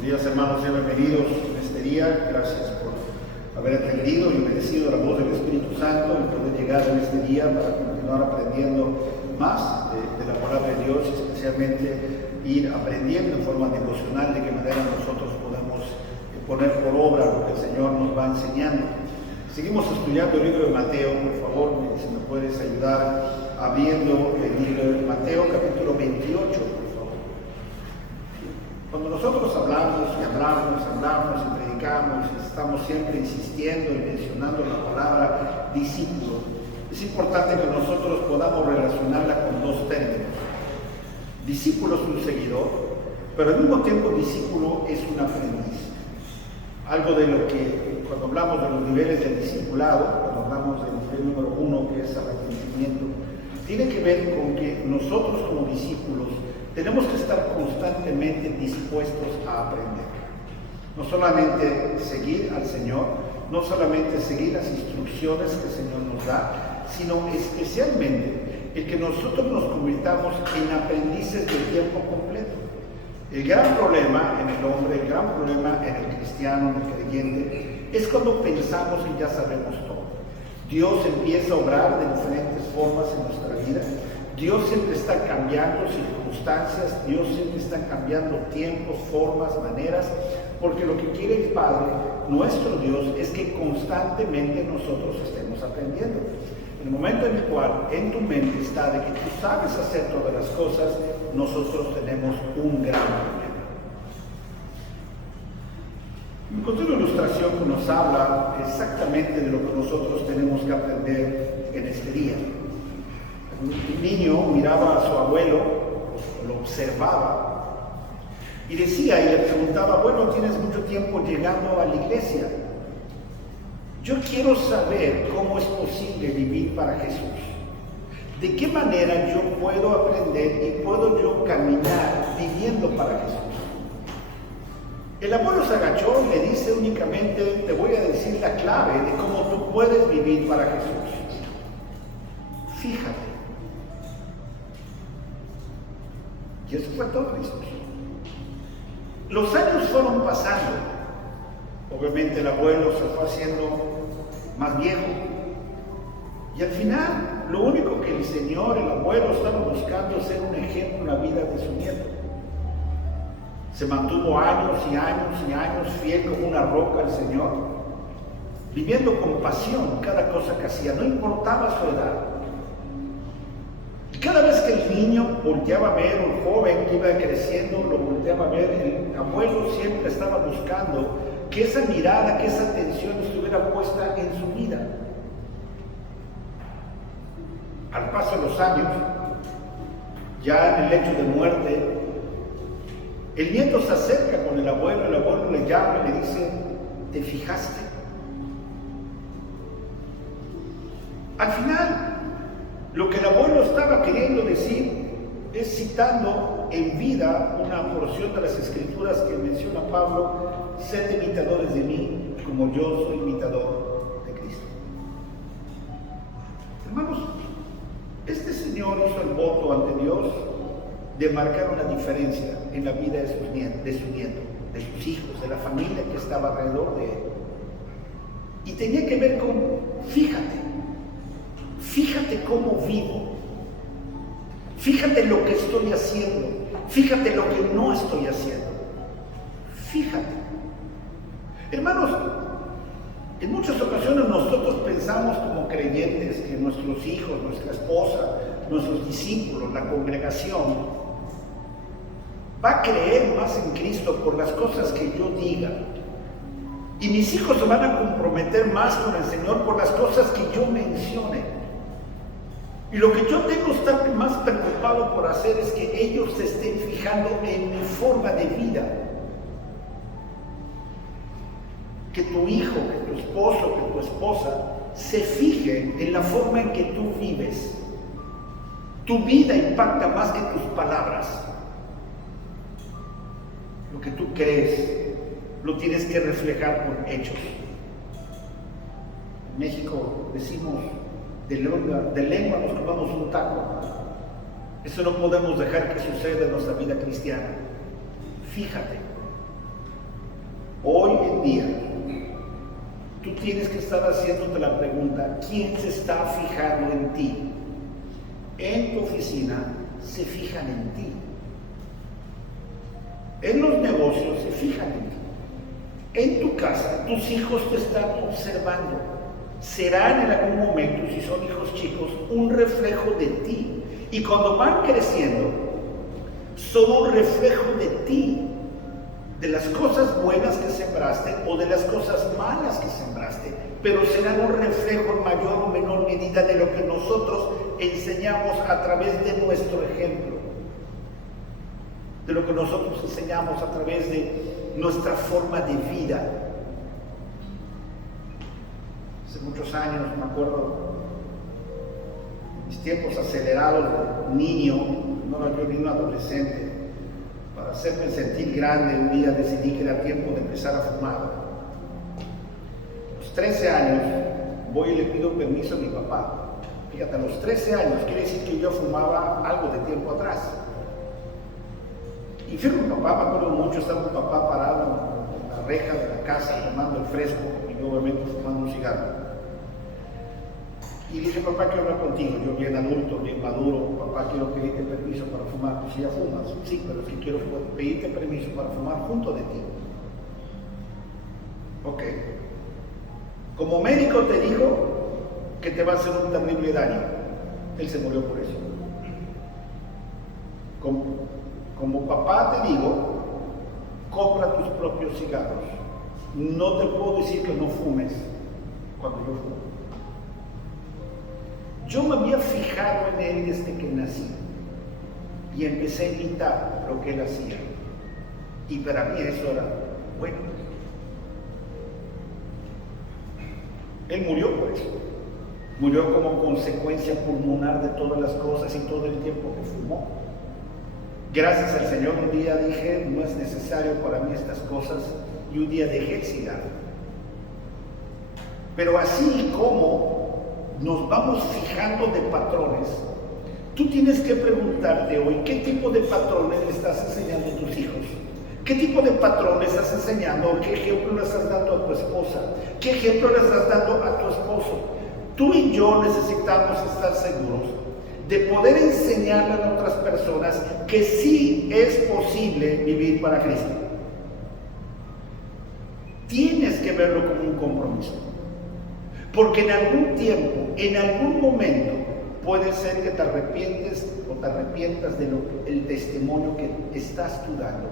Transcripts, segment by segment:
Buenos días, hermanos, sean bienvenidos en este día. Gracias por haber atendido y obedecido la voz del Espíritu Santo y poder llegar en este día para continuar aprendiendo más de la palabra de Dios y especialmente ir aprendiendo en forma devocional de qué manera nosotros podemos poner por obra lo que el Señor nos va enseñando. Seguimos estudiando el libro de Mateo. Por favor, si me puedes ayudar abriendo el libro de Mateo, capítulo 28. Cuando nosotros hablamos y predicamos, estamos siempre insistiendo y mencionando la palabra discípulo, es importante que nosotros podamos relacionarla con dos términos. Discípulo es un seguidor, pero al mismo tiempo discípulo es un aprendiz. Algo de lo que, cuando hablamos de los niveles del discipulado, cuando hablamos del nivel número 1, que es arrepentimiento, tiene que ver con que nosotros como discípulos tenemos que estar constantemente dispuestos a aprender. No solamente seguir al Señor, no solamente seguir las instrucciones que el Señor nos da, sino especialmente el que nosotros nos convirtamos en aprendices de tiempo completo. El gran problema en el hombre, el gran problema en el cristiano, en el creyente, es cuando pensamos que ya sabemos todo. Dios empieza a obrar de diferentes formas en nuestra vida. Dios siempre está cambiando circunstancias, Dios siempre está cambiando tiempos, formas, maneras, porque lo que quiere el Padre, nuestro Dios, es que constantemente nosotros estemos aprendiendo. En el momento en el cual en tu mente está de que tú sabes hacer todas las cosas, nosotros tenemos un gran problema. Encontré una ilustración que nos habla exactamente de lo que nosotros tenemos que aprender en este día. Un niño miraba a su abuelo, lo observaba y decía y le preguntaba: bueno, tienes mucho tiempo llegando a la iglesia. Yo quiero saber cómo es posible vivir para Jesús. ¿De qué manera yo puedo aprender y puedo yo caminar viviendo para Jesús? El abuelo se agachó y le dice únicamente: te voy a decir la clave de cómo tú puedes vivir para Jesús. Fíjate. Y eso fue todo, los años fueron pasando. Obviamente el abuelo se fue haciendo más viejo. Y al final, lo único que el señor, el abuelo, estaba buscando es ser un ejemplo en la vida de su nieto. Se mantuvo años y años y años fiel como una roca al Señor, viviendo con pasión cada cosa que hacía, no importaba su edad. Y cada vez que el niño volteaba a ver, o el joven que iba creciendo, lo volteaba a ver, el abuelo siempre estaba buscando que esa mirada, que esa atención estuviera puesta en su vida. Al paso de los años, ya en el lecho de muerte, el nieto se acerca con el abuelo le llama y le dice: ¿te fijaste? Al final, lo que el abuelo estaba queriendo decir es citando en vida una porción de las Escrituras que menciona Pablo: sed imitadores de mí, como yo soy imitador de Cristo. Hermanos, este señor hizo el voto ante Dios de marcar una diferencia en la vida de su nieto, de sus hijos, de la familia que estaba alrededor de él. Y tenía que ver con: fíjate cómo vivo, fíjate lo que estoy haciendo, fíjate lo que no estoy haciendo, fíjate. Hermanos, en muchas ocasiones nosotros pensamos como creyentes que nuestros hijos, nuestra esposa, nuestros discípulos, la congregación, va a creer más en Cristo por las cosas que yo diga. Y mis hijos se van a comprometer más con el Señor por las cosas que yo mencione. Y lo que yo tengo que estar más preocupado por hacer es que ellos se estén fijando en mi forma de vida. Que tu hijo, que tu esposo, que tu esposa se fije en la forma en que tú vives. Tu vida impacta más que tus palabras. Lo que tú crees lo tienes que reflejar con hechos. En México decimos: de lengua nos comamos un taco. Eso no podemos dejar que suceda en nuestra vida cristiana. Fíjate, Hoy en día, tú tienes que estar haciéndote la pregunta, ¿quién se está fijando en ti? En tu oficina se fijan en ti. En los negocios se fijan en ti. En tu casa, tus hijos te están observando. Serán en algún momento, si son hijos chicos, un reflejo de ti. Y cuando van creciendo, son un reflejo de ti, de las cosas buenas que sembraste o de las cosas malas que sembraste, pero serán un reflejo en mayor o menor medida de lo que nosotros enseñamos a través de nuestro ejemplo, de lo que nosotros enseñamos a través de nuestra forma de vida. Hace muchos años, me acuerdo, mis tiempos acelerados de niño, no era yo ni un adolescente, para hacerme sentir grande, un día decidí que era tiempo de empezar a fumar. A los 13 años voy y le pido permiso a mi papá. Fíjate, a los 13 años quiere decir que yo fumaba algo de tiempo atrás. Y fui con mi papá, me acuerdo mucho, estaba mi papá parado en la reja de la casa tomando el fresco y yo obviamente fumando un cigarro. Y le dije, papá, quiero hablar contigo, yo bien adulto, bien maduro, papá, quiero pedirte permiso para fumar. Pues si ya fumas, sí, pero es que quiero pedirte permiso para fumar junto de ti. Ok. Como médico te digo que te va a hacer un terrible daño. Él se murió por eso. Como papá te digo, compra tus propios cigarros. No te puedo decir que no fumes cuando yo fumo. Yo me había fijado en él desde que nací y empecé a imitar lo que él hacía. Y para mí eso era bueno. Él murió por eso. Murió como consecuencia pulmonar de todas las cosas y todo el tiempo que fumó. Gracias al Señor un día dije, no es necesario para mí estas cosas, y un día dejé el cigarro. Pero así como nos vamos fijando de patrones, tú tienes que preguntarte hoy, ¿qué tipo de patrones le estás enseñando a tus hijos? ¿Qué tipo de patrones estás enseñando? ¿Qué ejemplo le estás dando a tu esposa? ¿Qué ejemplo le estás dando a tu esposo? Tú y yo necesitamos estar seguros de poder enseñarle a otras personas que sí es posible vivir para Cristo. Tienes que verlo como un compromiso. Porque en algún tiempo, en algún momento, puede ser que te arrepientes o te arrepientas del testimonio que estás tú dando.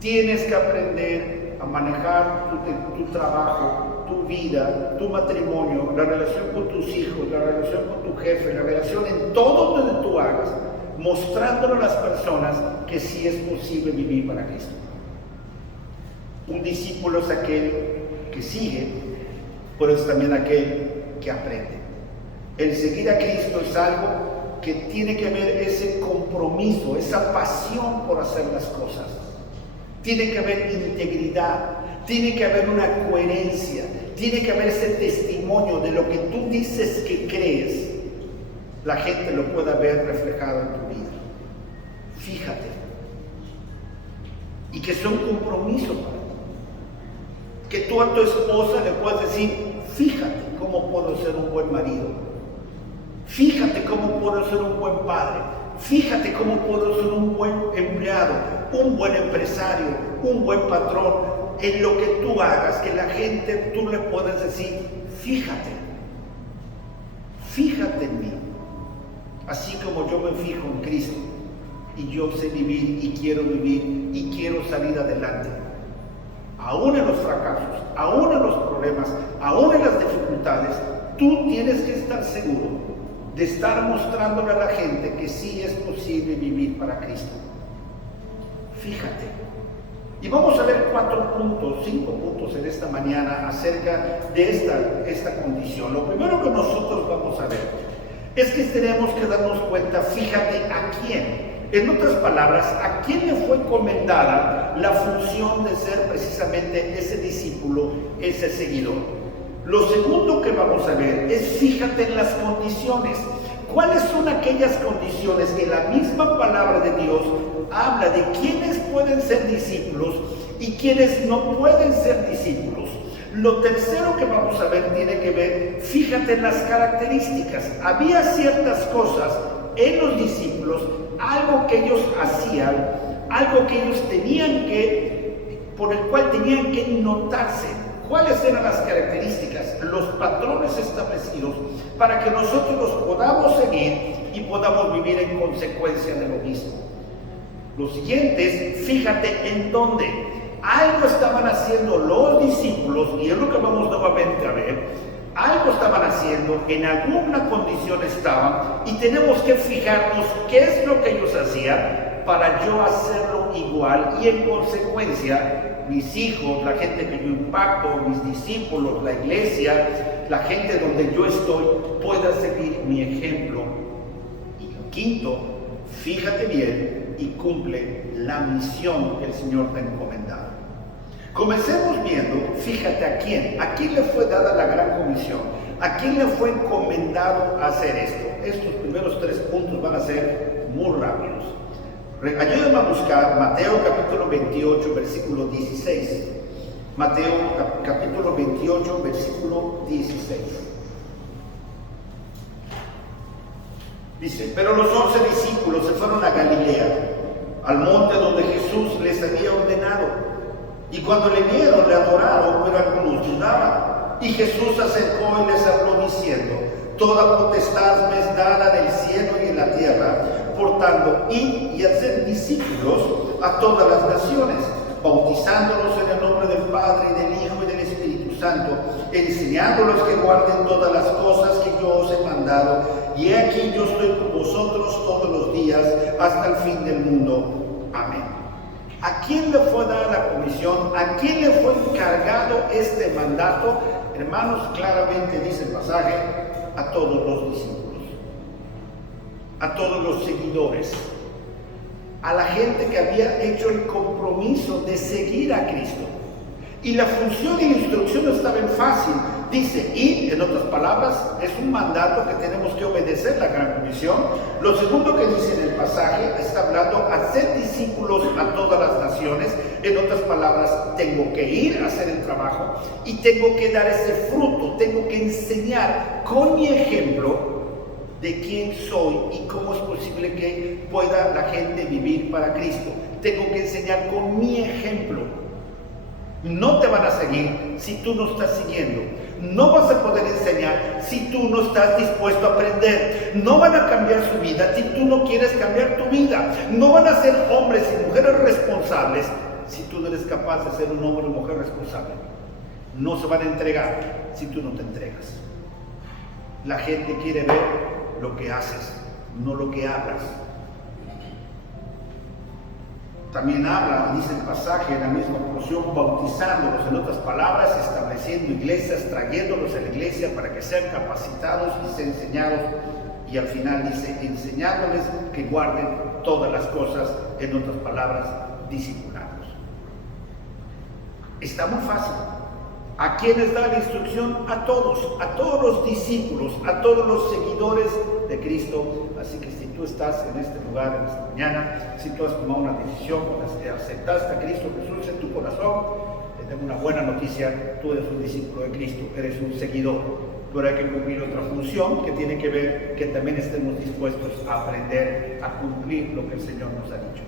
Tienes que aprender a manejar tu trabajo, tu vida, tu matrimonio, la relación con tus hijos, la relación con tu jefe, la relación en todo lo que tú hagas, mostrándole a las personas que sí es posible vivir para Cristo. Un discípulo es aquel que sigue, pero es también aquel que aprende. El seguir a Cristo es algo que tiene que ver ese compromiso, esa pasión por hacer las cosas. Tiene que haber integridad, tiene que haber una coherencia, tiene que haber ese testimonio de lo que tú dices que crees, la gente lo pueda ver reflejado en tu vida. Fíjate. Y que sea un compromiso para ti. Que tú a tu esposa le puedas decir, fíjate cómo puedo ser un buen marido, fíjate cómo puedo ser un buen padre, fíjate cómo puedo ser un buen empleado, un buen empresario, un buen patrón, en lo que tú hagas, que la gente, tú le puedas decir, fíjate en mí, así como yo me fijo en Cristo, y yo sé vivir y quiero salir adelante. Aún en los fracasos, aún en los problemas, aún en las dificultades, tú tienes que estar seguro de estar mostrándole a la gente que sí es posible vivir para Cristo. Fíjate. Y vamos a ver 5 puntos en esta mañana acerca de esta condición. Lo primero que nosotros vamos a ver es que tenemos que darnos cuenta, fíjate a quién. En otras palabras, ¿a quién le fue encomendada la función de ser precisamente ese discípulo, ese seguidor? Lo segundo que vamos a ver es fíjate en las condiciones. ¿Cuáles son aquellas condiciones que la misma palabra de Dios habla de quiénes pueden ser discípulos y quienes no pueden ser discípulos. Lo tercero que vamos a ver tiene que ver, fíjate en las características. Había ciertas cosas en los discípulos, algo que ellos hacían, algo que ellos por el cual tenían que notarse. ¿Cuáles eran las características? Los patrones establecidos para que nosotros los podamos seguir y podamos vivir en consecuencia de lo mismo. Los siguientes, fíjate en dónde. Algo estaban haciendo los discípulos, y es lo que vamos nuevamente a ver. Algo estaban haciendo, en alguna condición estaban, y tenemos que fijarnos qué es lo que ellos hacían para yo hacerlo igual, y en consecuencia, mis hijos, la gente que yo impacto, mis discípulos, la iglesia, la gente donde yo estoy, pueda seguir mi ejemplo. Y quinto, fíjate bien y cumple la misión que el Señor te ha encomendado. Comencemos viendo, fíjate a quién le fue dada la gran comisión, a quién le fue encomendado hacer esto. Estos primeros 3 puntos van a ser muy rápidos. Ayúdenme a buscar Mateo capítulo 28, versículo 16. Mateo capítulo 28, versículo 16. Dice, pero los 11 discípulos se fueron a Galilea, al monte donde Jesús les había ordenado. Y cuando le vieron, le adoraron, pero algunos dudaban. Y Jesús se acercó y les habló diciendo, toda potestad me es dada del cielo y en la tierra. Por tanto, id y haced discípulos a todas las naciones, bautizándolos en el nombre del Padre, y del Hijo, y del Espíritu Santo, enseñándolos que guarden todas las cosas que yo os he mandado. Y he aquí yo estoy con vosotros todos los días, hasta el fin del mundo. Amén. ¿A quién le fue dada la comisión? ¿A quién le fue encargado este mandato? Hermanos, claramente dice el pasaje, a todos los discípulos, a todos los seguidores, a la gente que había hecho el compromiso de seguir a Cristo. Y la función y la instrucción no estaba en fácil. Dice, y en otras palabras, es un mandato que tenemos que obedecer, la gran comisión. Lo segundo que dice en el pasaje, está hablando, hacer discípulos a todas las naciones. En otras palabras, tengo que ir a hacer el trabajo y tengo que dar ese fruto, tengo que enseñar con mi ejemplo de quién soy y cómo es posible que pueda la gente vivir para Cristo. Tengo que enseñar con mi ejemplo. No te van a seguir si tú no estás siguiendo. No vas a poder enseñar si tú no estás dispuesto a aprender. No van a cambiar su vida si tú no quieres cambiar tu vida. No van a ser hombres y mujeres responsables si tú no eres capaz de ser un hombre o mujer responsable. No se van a entregar si tú no te entregas. La gente quiere ver lo que haces, no lo que hablas. También habla, dice el pasaje en la misma porción, bautizándolos, en otras palabras, estableciendo iglesias, trayéndolos a la iglesia para que sean capacitados y sean enseñados. Y al final dice, enseñándoles que guarden todas las cosas, en otras palabras, discipulándolos. Está muy fácil. ¿A quiénes da la instrucción? A todos los discípulos, a todos los seguidores de Cristo. Así que si tú estás en este lugar, en esta mañana, si tú has tomado una decisión, aceptaste a Cristo Jesús en tu corazón, te tengo una buena noticia, tú eres un discípulo de Cristo, eres un seguidor. Pero hay que cumplir otra función que tiene que ver que también estemos dispuestos a aprender a cumplir lo que el Señor nos ha dicho.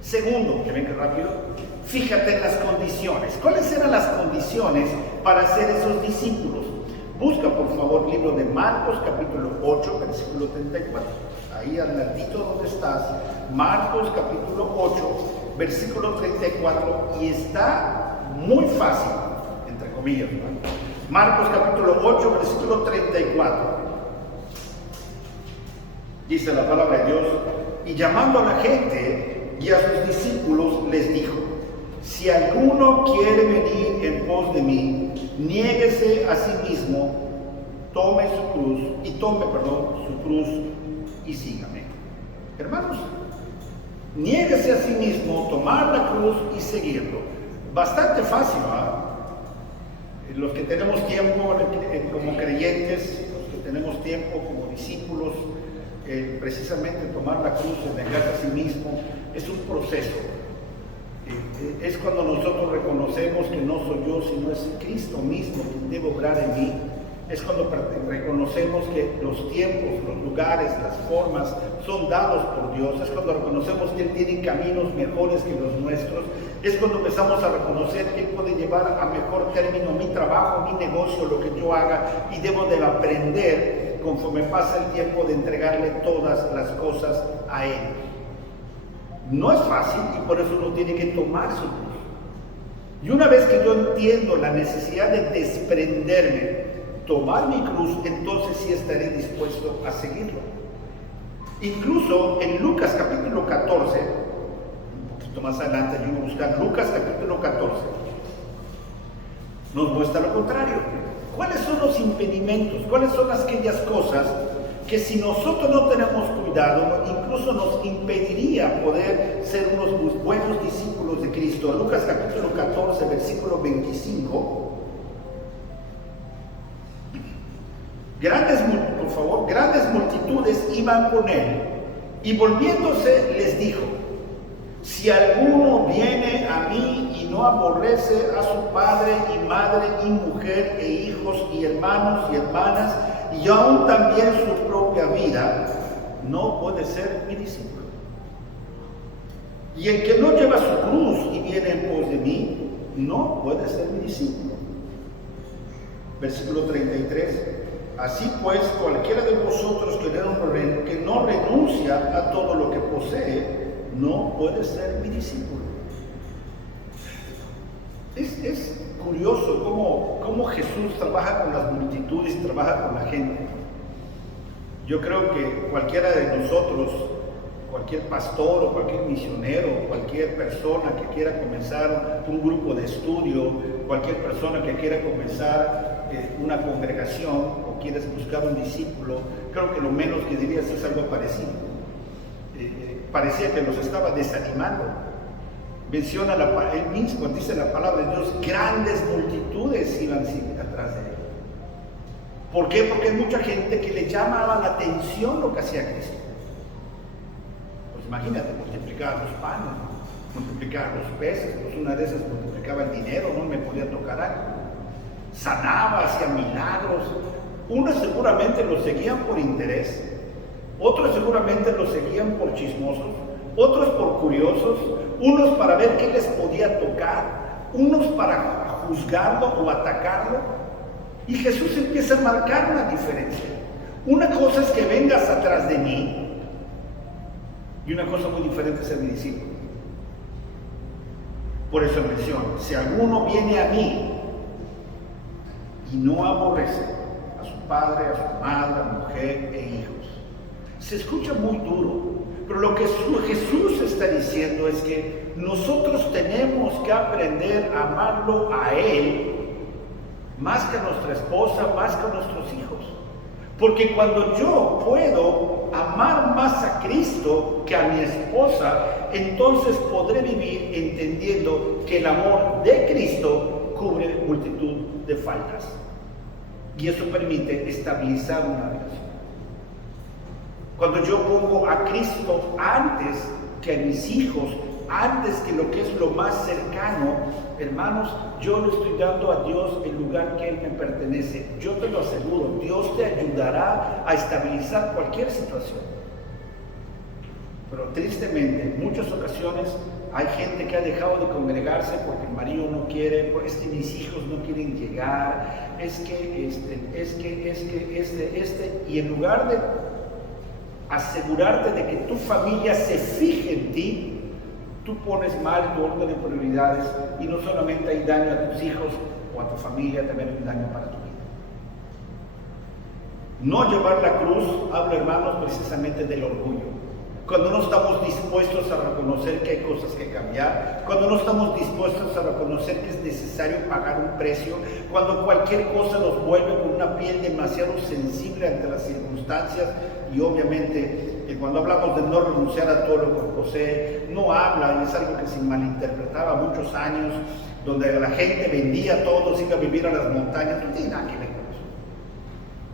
Segundo, que venga rápido, fíjate en las condiciones. ¿Cuáles eran las condiciones para ser esos discípulos? Busca por favor el libro de Marcos capítulo 8, versículo 34. Ahí al ladito donde estás, Marcos capítulo 8, versículo 34, y está muy fácil, entre comillas, ¿no? Marcos capítulo 8, versículo 34. Dice la palabra de Dios, y llamando a la gente y a sus discípulos les dijo, si alguno quiere venir en pos de mí, niéguese a sí mismo, tome su cruz y sígame. Hermanos, niéguese a sí mismo, tomar la cruz y seguirlo. Bastante fácil, ¿verdad? Los que tenemos tiempo como creyentes, los que tenemos tiempo como discípulos, precisamente tomar la cruz, negarse a sí mismo, es un proceso. es cuando nosotros reconocemos que no soy yo, sino es Cristo mismo quien debe obrar en mí. Es cuando reconocemos que los tiempos, los lugares, las formas son dados por Dios. Es cuando reconocemos que Él tiene caminos mejores que los nuestros. Es cuando empezamos a reconocer que Él puede llevar a mejor término mi trabajo, mi negocio, lo que yo haga, y debo de aprender, conforme pasa el tiempo, de entregarle todas las cosas a Él. No es fácil y por eso uno tiene que tomar su cruz. Y una vez que yo entiendo la necesidad de desprenderme, tomar mi cruz, entonces sí estaré dispuesto a seguirlo. Incluso en Lucas capítulo 14, un poquito más adelante, yo voy a buscar Lucas capítulo 14, nos muestra lo contrario. ¿Cuáles son los impedimentos? ¿Cuáles son aquellas cosas que si nosotros no tenemos cuidado, incluso nos impediría poder ser unos buenos discípulos de Cristo? Lucas capítulo 14, versículo 25. Grandes multitudes iban con él, y volviéndose les dijo: si alguno viene a mí y no aborrece a su padre y madre y mujer e hijos y hermanos y hermanas, y aún también su propia vida, no puede ser mi discípulo. Y el que no lleva su cruz y viene en pos de mí, no puede ser mi discípulo. Versículo 33. Así pues, cualquiera de vosotros que no renuncia a todo lo que posee, no puede ser mi discípulo. Es curioso cómo Jesús trabaja con las multitudes y trabaja con la gente. Yo creo que cualquiera de nosotros, cualquier pastor o cualquier misionero, cualquier persona que quiera comenzar un grupo de estudio, cualquier persona que quiera comenzar una congregación o quieres buscar un discípulo, creo que lo menos que dirías es algo parecido. Parecía que los estaba desanimando. Menciona él mismo, dice la palabra de Dios, grandes multitudes iban atrás de él. ¿Por qué? Porque hay mucha gente que le llamaba la atención lo que hacía Cristo. Pues imagínate, multiplicar los panes, multiplicar los peces, pues una de esas multiplicaba el dinero, no me podía tocar algo. Sanaba, hacía milagros. Unos seguramente lo seguían por interés, otros seguramente lo seguían por chismosos, otros por curiosos, unos para ver qué les podía tocar, unos para juzgarlo o atacarlo. Y Jesús empieza a marcar una diferencia. Una cosa es que vengas atrás de mí, y una cosa muy diferente es ser mi discípulo. Por eso menciona: si alguno viene a mí y no aborrece a su padre, a su madre, a mujer e hijos. Se escucha muy duro, pero lo que Jesús está diciendo es que nosotros tenemos que aprender a amarlo a Él más que a nuestra esposa, más que a nuestros hijos. Porque cuando yo puedo amar más a Cristo que a mi esposa, entonces podré vivir entendiendo que el amor de Cristo cubre multitud de faltas. Y eso permite estabilizar una relación. Cuando yo pongo a Cristo antes que a mis hijos, antes que lo que es lo más cercano, hermanos, yo le estoy dando a Dios el lugar que Él me pertenece. Yo te lo aseguro, Dios te ayudará a estabilizar cualquier situación. Pero tristemente, en muchas ocasiones, hay gente que ha dejado de congregarse porque el marido no quiere, es que mis hijos no quieren llegar, y en lugar de asegurarte de que tu familia se fije en ti, tú pones mal tu orden de prioridades, y no solamente hay daño a tus hijos o a tu familia, también hay un daño para tu vida. No llevar la cruz, hablo, hermanos, precisamente del orgullo. Cuando no estamos dispuestos a reconocer que hay cosas que cambiar, cuando no estamos dispuestos a reconocer que es necesario pagar un precio, cuando cualquier cosa nos vuelve con una piel demasiado sensible ante las circunstancias, y obviamente cuando hablamos de no renunciar a todo lo que posee, no habla, y es algo que se malinterpretaba muchos años, donde la gente vendía todo, se iba a vivir a las montañas, no tiene nada que ver con eso.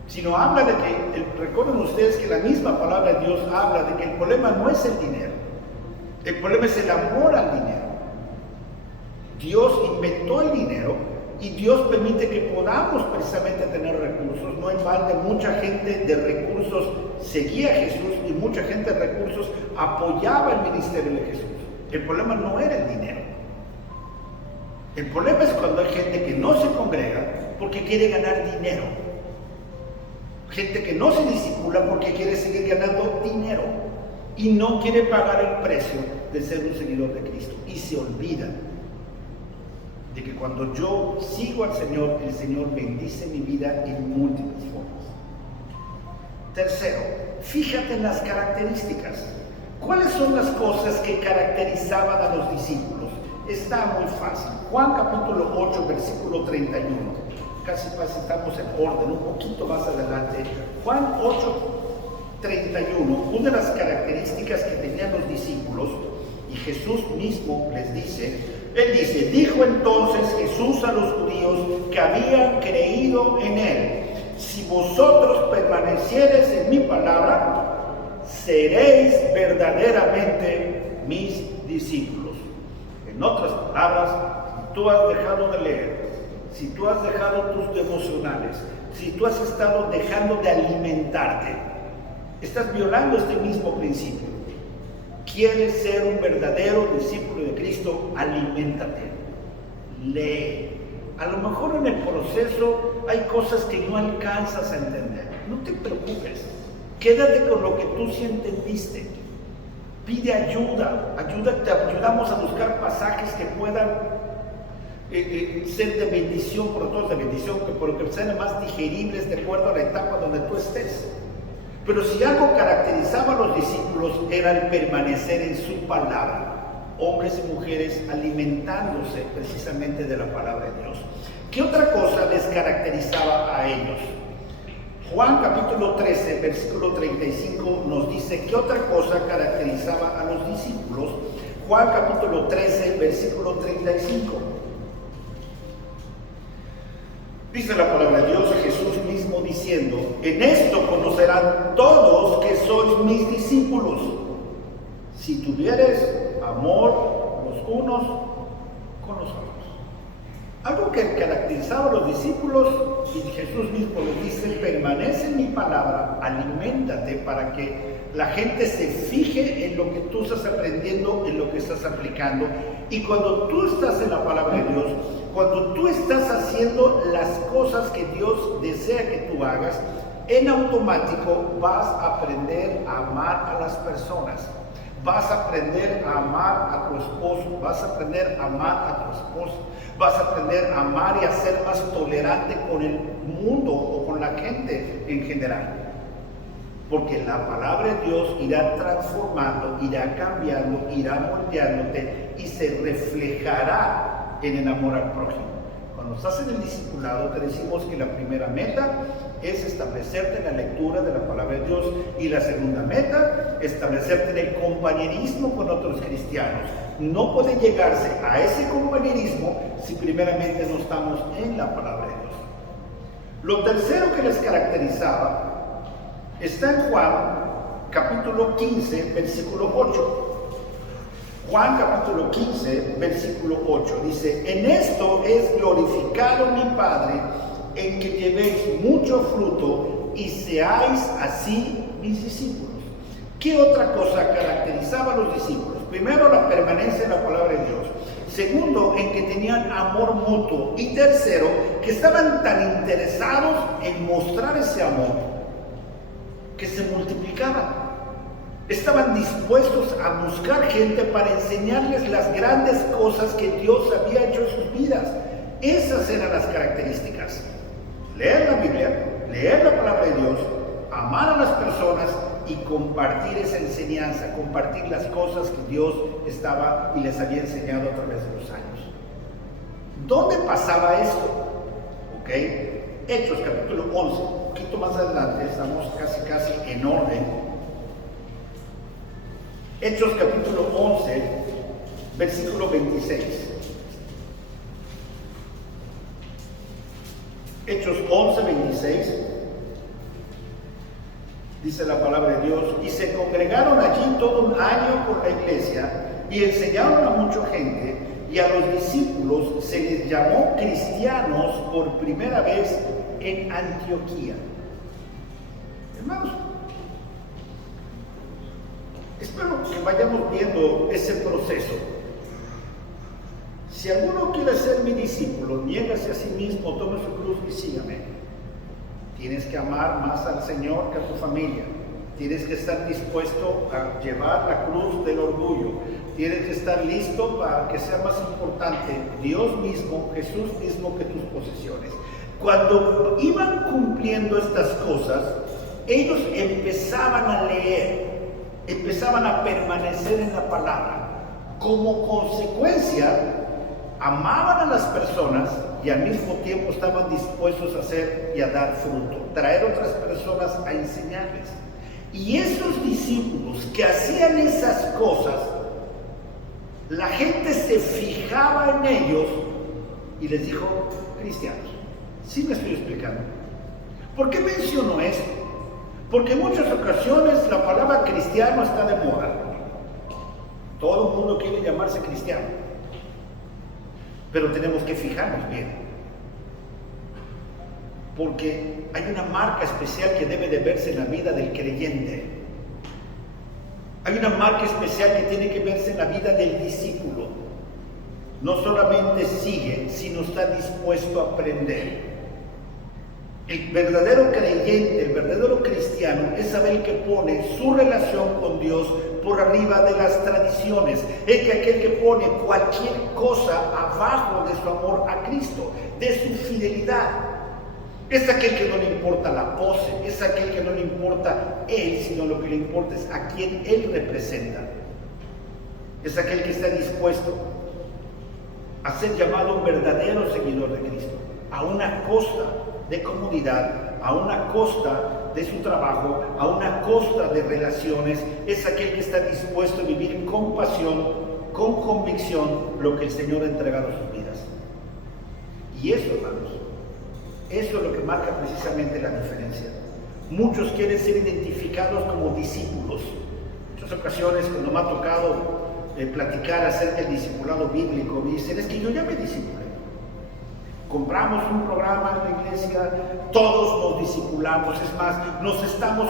Sino habla de que, recuerden ustedes que la misma palabra de Dios habla de que el problema no es el dinero, el problema es el amor al dinero. Dios inventó el dinero y Dios permite que podamos precisamente tener recursos. No en balde mucha gente de recursos seguía a Jesús y mucha gente de recursos apoyaba el ministerio de Jesús. El problema no era el dinero. El problema es cuando hay gente que no se congrega porque quiere ganar dinero. Gente que no se discipula porque quiere seguir ganando dinero y no quiere pagar el precio de ser un seguidor de Cristo. Y se olvida de que cuando yo sigo al Señor, el Señor bendice mi vida en múltiples formas. Tercero, fíjate en las características. ¿Cuáles son las cosas que caracterizaban a los discípulos? Está muy fácil. Juan capítulo 8, versículo 31. Casi estamos en orden, un poquito más adelante. Juan 8, 31. Una de las características que tenían los discípulos, y Jesús mismo les dice, Él dice, dijo entonces Jesús a los judíos que habían creído en Él, si vosotros permaneciereis en mi palabra, seréis verdaderamente mis discípulos. En otras palabras, si tú has dejado de leer, si tú has dejado tus devocionales, si tú has estado dejando de alimentarte, estás violando este mismo principio. ¿Quieres ser un verdadero discípulo de Cristo? Aliméntate, lee. A lo mejor en el proceso hay cosas que no alcanzas a entender. No te preocupes, quédate con lo que tú sí entendiste. Pide ayuda, te ayudamos a buscar pasajes que puedan ser de bendición, por todos de bendición, pero que sean más digeribles de acuerdo a la etapa donde tú estés. Pero si algo caracterizaba a los discípulos era el permanecer en su palabra, hombres y mujeres alimentándose precisamente de la palabra de Dios. ¿Qué otra cosa les caracterizaba a ellos? Juan capítulo 13, versículo 35 nos dice qué otra cosa caracterizaba a los discípulos. Juan capítulo 13, versículo 35. Dice la palabra de Dios, Jesús mismo diciendo, en esto conocerán todos que sois mis discípulos, si tuvieres amor los unos con los otros. Algo que caracterizaba a los discípulos, y Jesús mismo les dice, permanece en mi palabra, aliméntate para que la gente se fije en lo que tú estás aprendiendo, en lo que estás aplicando. Y cuando tú estás en la palabra de Dios, cuando tú estás haciendo las cosas que Dios desea que tú hagas, en automático vas a aprender a amar a las personas. Vas a aprender a amar a tu esposo, vas a aprender a amar a tu esposa, vas a aprender a amar y a ser más tolerante con el mundo o con la gente en general. Porque la palabra de Dios irá transformando, irá cambiando, irá moldeándote y se reflejará en el amor al prójimo. Cuando estás en el discipulado te decimos que la primera meta es establecerte en la lectura de la palabra de Dios y la segunda meta, establecerte en el compañerismo con otros cristianos. No puede llegarse a ese compañerismo si primeramente no estamos en la palabra de Dios. Lo tercero que les caracterizaba está en Juan capítulo 15, versículo 8. Juan capítulo 15, versículo 8 dice, en esto es glorificado mi Padre, en que llevéis mucho fruto y seáis así mis discípulos. ¿Qué otra cosa caracterizaba a los discípulos? Primero, la permanencia en la palabra de Dios. Segundo, en que tenían amor mutuo. Y tercero, que estaban tan interesados en mostrar ese amor que se multiplicaban. Estaban dispuestos a buscar gente para enseñarles las grandes cosas que Dios había hecho en sus vidas. Esas eran las características. Leer la Biblia, leer la palabra de Dios, amar a las personas y compartir esa enseñanza, compartir las cosas que Dios estaba y les había enseñado a través de los años. ¿Dónde pasaba esto? ¿Ok? Hechos capítulo 11, un poquito más adelante, estamos casi en orden. Hechos capítulo 11, versículo 26. Hechos 11, 26. Dice la palabra de Dios, y se congregaron allí todo un año con la iglesia y enseñaron a mucha gente, y y a los discípulos se les llamó cristianos por primera vez en Antioquía. Hermanos, espero que vayamos viendo ese proceso. Si alguno quiere ser mi discípulo, niégase a sí mismo, tome su cruz y sígame. Tienes que amar más al Señor que a tu familia. Tienes que estar dispuesto a llevar la cruz del orgullo. Tienes que estar listo para que sea más importante Dios mismo, Jesús mismo, que tus posesiones. Cuando iban cumpliendo estas cosas, ellos empezaban a leer, empezaban a permanecer en la palabra. Como consecuencia, amaban a las personas y al mismo tiempo estaban dispuestos a hacer y a dar fruto, traer otras personas a enseñarles. Y esos discípulos que hacían esas cosas, la gente se fijaba en ellos y les dijo cristianos. ¿Sí me estoy explicando? ¿Por qué menciono esto? Porque en muchas ocasiones la palabra cristiano está de moda. Todo el mundo quiere llamarse cristiano. Pero tenemos que fijarnos bien. Porque hay una marca especial que debe de verse en la vida del creyente. Hay una marca especial que tiene que verse en la vida del discípulo. No solamente sigue, sino está dispuesto a aprender. El verdadero creyente, el verdadero cristiano, es aquel que pone su relación con Dios por arriba de las tradiciones. Es aquel que pone cualquier cosa abajo de su amor a Cristo, de su fidelidad. Es aquel que no le importa la pose, es aquel que no le importa él, sino lo que le importa es a quien él representa. Es aquel que está dispuesto a ser llamado un verdadero seguidor de Cristo, a una costa de comodidad, a una costa de su trabajo, a una costa de relaciones. Es aquel que está dispuesto a vivir con pasión, con convicción, lo que el Señor ha entregado a sus vidas. Y eso, hermanos, eso es lo que marca precisamente la diferencia. Muchos quieren ser identificados como discípulos. En muchas ocasiones, cuando me ha tocado platicar acerca del discipulado bíblico, me dicen, es que yo ya me discipulé. Compramos un programa en la iglesia, todos nos discipulamos, es más, nos estamos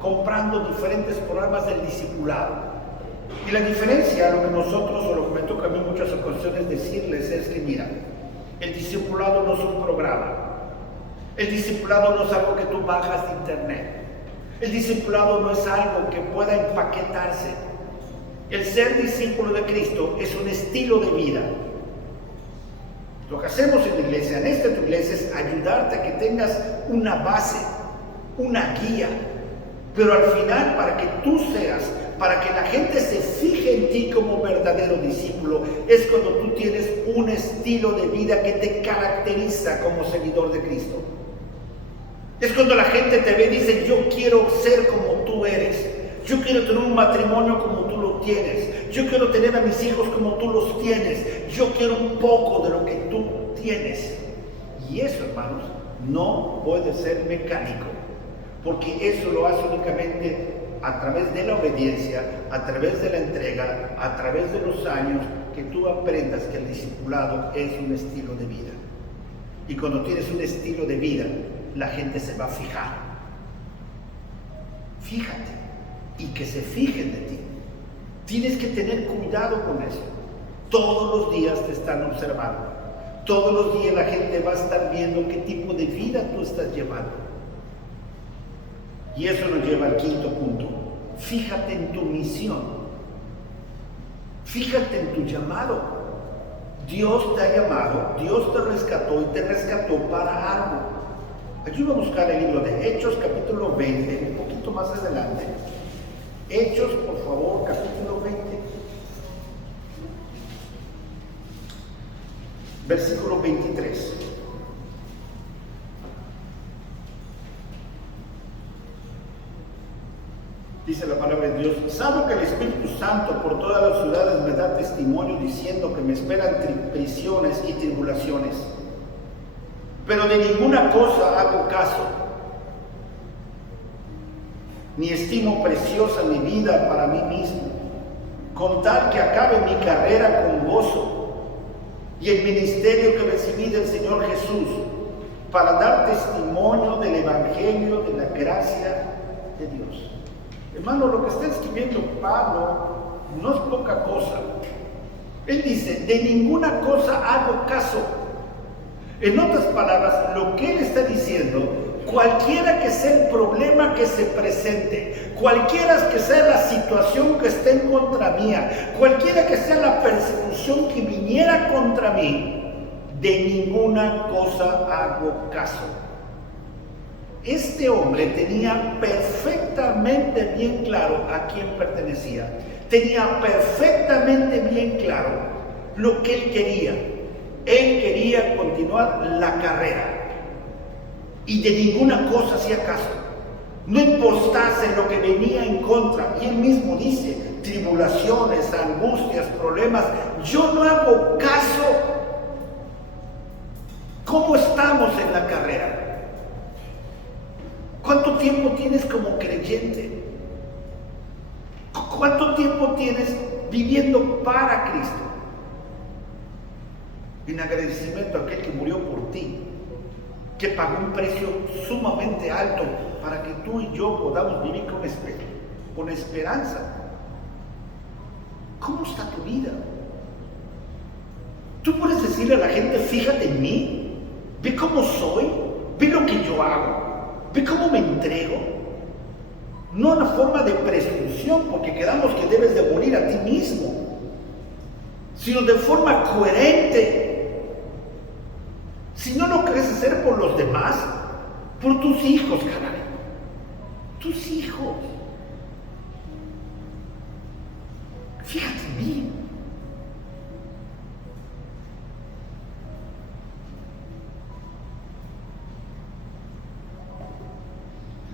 comprando diferentes programas del discipulado. Y la diferencia, lo que nosotros, o lo que me toca a mí en muchas ocasiones decirles es que mira, el discipulado no es un programa, el discipulado no es algo que tú bajas de internet, el discipulado no es algo que pueda empaquetarse. El ser discípulo de Cristo es un estilo de vida. Lo que hacemos en la iglesia, en esta tu iglesia, es ayudarte a que tengas una base, una guía, pero al final para que tú seas, para que la gente se fije en ti como verdadero discípulo, es cuando tú tienes un estilo de vida que te caracteriza como seguidor de Cristo. Es cuando la gente te ve y dice, yo quiero ser como tú eres, yo quiero tener un matrimonio como tú lo tienes, yo quiero tener a mis hijos como tú los tienes, yo quiero un poco de lo que tú tienes. Y eso, hermanos, no puede ser mecánico, porque eso lo hace únicamente a través de la obediencia, a través de la entrega, a través de los años, que tú aprendas que el discipulado es un estilo de vida. Y cuando tienes un estilo de vida, la gente se va a fijar. Fíjate, y que se fijen de ti. Tienes que tener cuidado con eso. Todos los días te están observando. Todos los días la gente va a estar viendo qué tipo de vida tú estás llevando. Y eso nos lleva al quinto punto. Fíjate en tu misión. Fíjate en tu llamado. Dios te ha llamado, Dios te rescató y te rescató para algo. Ayúdame a buscar el libro de Hechos, capítulo 20, un poquito más adelante. Hechos, por favor, capítulo 20. Versículo 23. Dice la palabra de Dios: sabe que el Espíritu Santo por todas las ciudades me da testimonio diciendo que me esperan prisiones y tribulaciones. Pero de ninguna cosa hago caso, ni estimo preciosa mi vida para mí mismo, con tal que acabe mi carrera con gozo y el ministerio que recibí del Señor Jesús para dar testimonio del Evangelio de la gracia de Dios. Hermano, lo que está escribiendo Pablo no es poca cosa. Él dice, de ninguna cosa hago caso. En otras palabras, lo que él está diciendo, cualquiera que sea el problema que se presente, cualquiera que sea la situación que esté en contra mía, cualquiera que sea la persecución que viniera contra mí, de ninguna cosa hago caso. Este hombre tenía perfectamente bien claro a quién pertenecía. Tenía perfectamente bien claro lo que él quería. Él quería continuar la carrera y de ninguna cosa hacía caso. No importase lo que venía en contra. Y él mismo dice, tribulaciones, angustias, problemas, yo no hago caso. ¿Cómo estamos en la carrera? ¿Cuánto tiempo tienes como creyente? ¿Cuánto tiempo tienes viviendo para Cristo? En agradecimiento a aquel que murió por ti, que pagó un precio sumamente alto para que tú y yo podamos vivir con esperanza. ¿Cómo está tu vida? Tú puedes decirle a la gente, fíjate en mí, ve cómo soy, ve lo que yo hago, ve cómo me entrego. No una forma de presunción, porque quedamos que debes de morir a ti mismo, sino de forma coherente. Si no lo quieres hacer por los demás, por tus hijos, caray. Tus hijos. Fíjate en mí.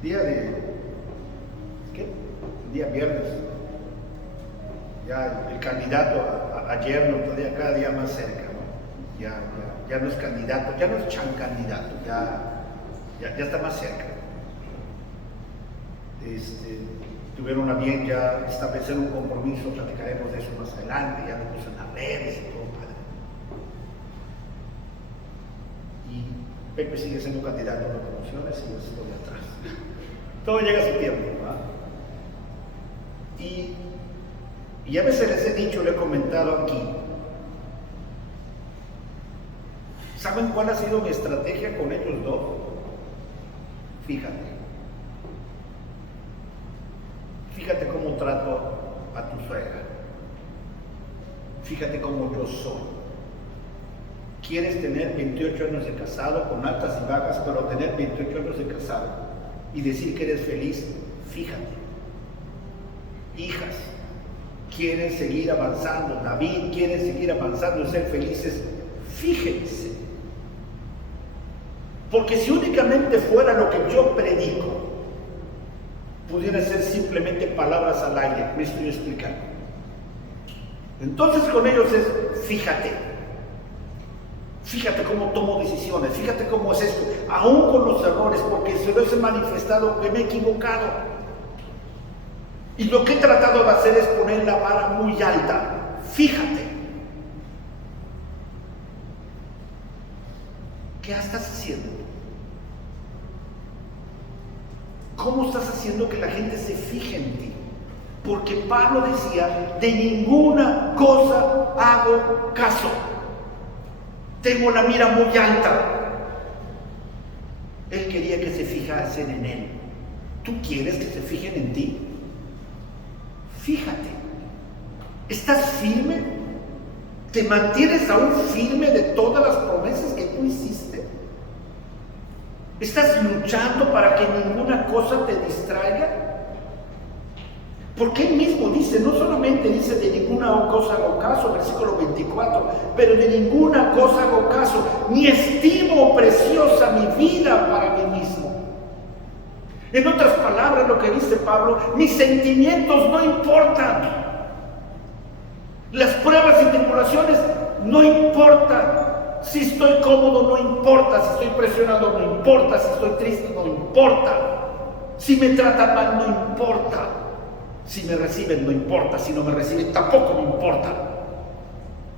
El día viernes, ya el candidato a yerno todavía cada día más cerca, ¿no? Ya no es candidato, ya no es chancandidato, ya está más cerca. Tuvieron a bien ya establecer un compromiso, platicaremos de eso más adelante, ya lo puso en las redes y todo, padre. Y Pepe sigue siendo candidato a las promociones y yo estoy atrás. Todo llega a su tiempo, ¿verdad? Y a veces les he dicho, le he comentado aquí. ¿Saben cuál ha sido mi estrategia con ellos dos? Fíjate cómo trato a tu suegra. Fíjate cómo yo soy. ¿Quieres tener 28 años de casado, con altas y bajas, pero tener 28 años de casado y decir que eres feliz? Fíjate. Hijas, quieren seguir avanzando. David quiere seguir avanzando y ser felices. Fíjense. Porque si únicamente fuera lo que yo predico, pudiera ser simplemente palabras al aire. Me estoy explicando. Entonces con ellos es, fíjate cómo tomo decisiones, fíjate cómo es esto, aún con los errores, porque se los he manifestado que me he equivocado. Y lo que he tratado de hacer es poner la vara muy alta. Fíjate. ¿Qué estás haciendo? ¿Cómo estás haciendo que la gente se fije en ti? Porque Pablo decía, de ninguna cosa hago caso. Tengo la mira muy alta. Él quería que se fijasen en él. ¿Tú quieres que se fijen en ti? Fíjate. ¿Estás firme? ¿Te mantienes aún firme de todas las promesas que tú hiciste? ¿Estás luchando para que ninguna cosa te distraiga? Porque él mismo dice, no solamente dice de ninguna cosa hago caso, versículo 24, pero de ninguna cosa hago caso, ni estimo preciosa mi vida para mí mismo. En otras palabras, lo que dice Pablo, mis sentimientos no importan. Las pruebas y tribulaciones no importan. Si estoy cómodo no importa, si estoy presionado no importa, si estoy triste no importa, si me tratan mal no importa, si me reciben no importa, si no me reciben tampoco me importa.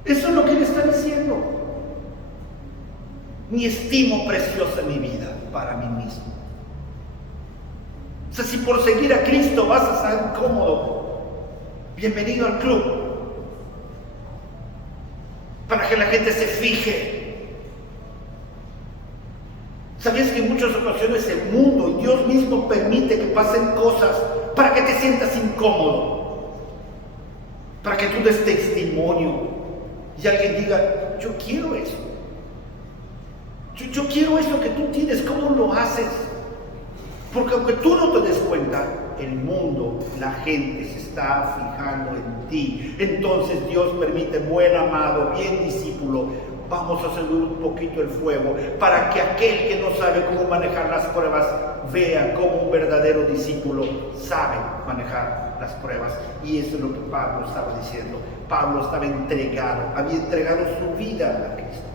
Eso es lo que él está diciendo. ni estimo preciosa mi vida para mí mismo. O sea, si por seguir a Cristo vas a estar cómodo, bienvenido al club. Para que la gente se fije. ¿Sabías que en muchas ocasiones el mundo y Dios mismo permite que pasen cosas para que te sientas incómodo? Para que tú des testimonio y alguien diga, yo quiero eso. Yo quiero eso que tú tienes, ¿cómo lo haces? Porque aunque tú no te des cuenta, el mundo, la gente se está fijando en ti. Entonces Dios permite, buen amado, bien discípulo, vamos a subir un poquito el fuego para que aquel que no sabe cómo manejar las pruebas vea cómo un verdadero discípulo sabe manejar las pruebas. Y eso es lo que Pablo estaba diciendo. Pablo estaba entregado, había entregado su vida a Cristo.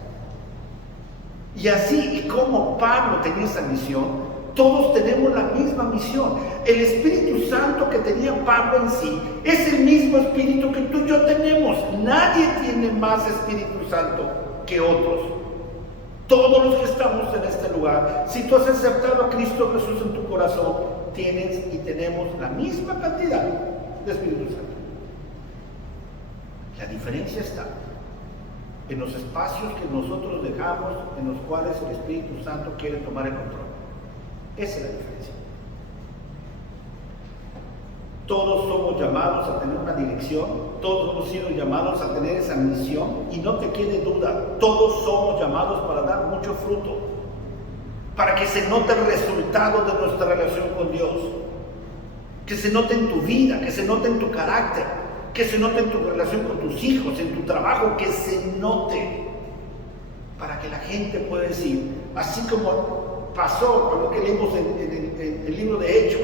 Y así, y como Pablo tenía esa misión, todos tenemos la misma misión. El Espíritu Santo que tenía Pablo en sí es el mismo Espíritu que tú y yo tenemos. Nadie tiene más Espíritu Santo que otros. Todos los que estamos en este lugar, si tú has aceptado a Cristo Jesús en tu corazón, tienes y tenemos la misma cantidad de Espíritu Santo. La diferencia está en los espacios que nosotros dejamos, en los cuales el Espíritu Santo quiere tomar el control. Esa es la diferencia. Todos somos llamados a tener una dirección, todos hemos sido llamados a tener esa misión, y no te quede duda, todos somos llamados para dar mucho fruto, para que se note el resultado de nuestra relación con Dios, que se note en tu vida, que se note en tu carácter, que se note en tu relación con tus hijos, en tu trabajo, que se note, para que la gente pueda decir, así como pasó con lo que leímos en el libro de Hechos.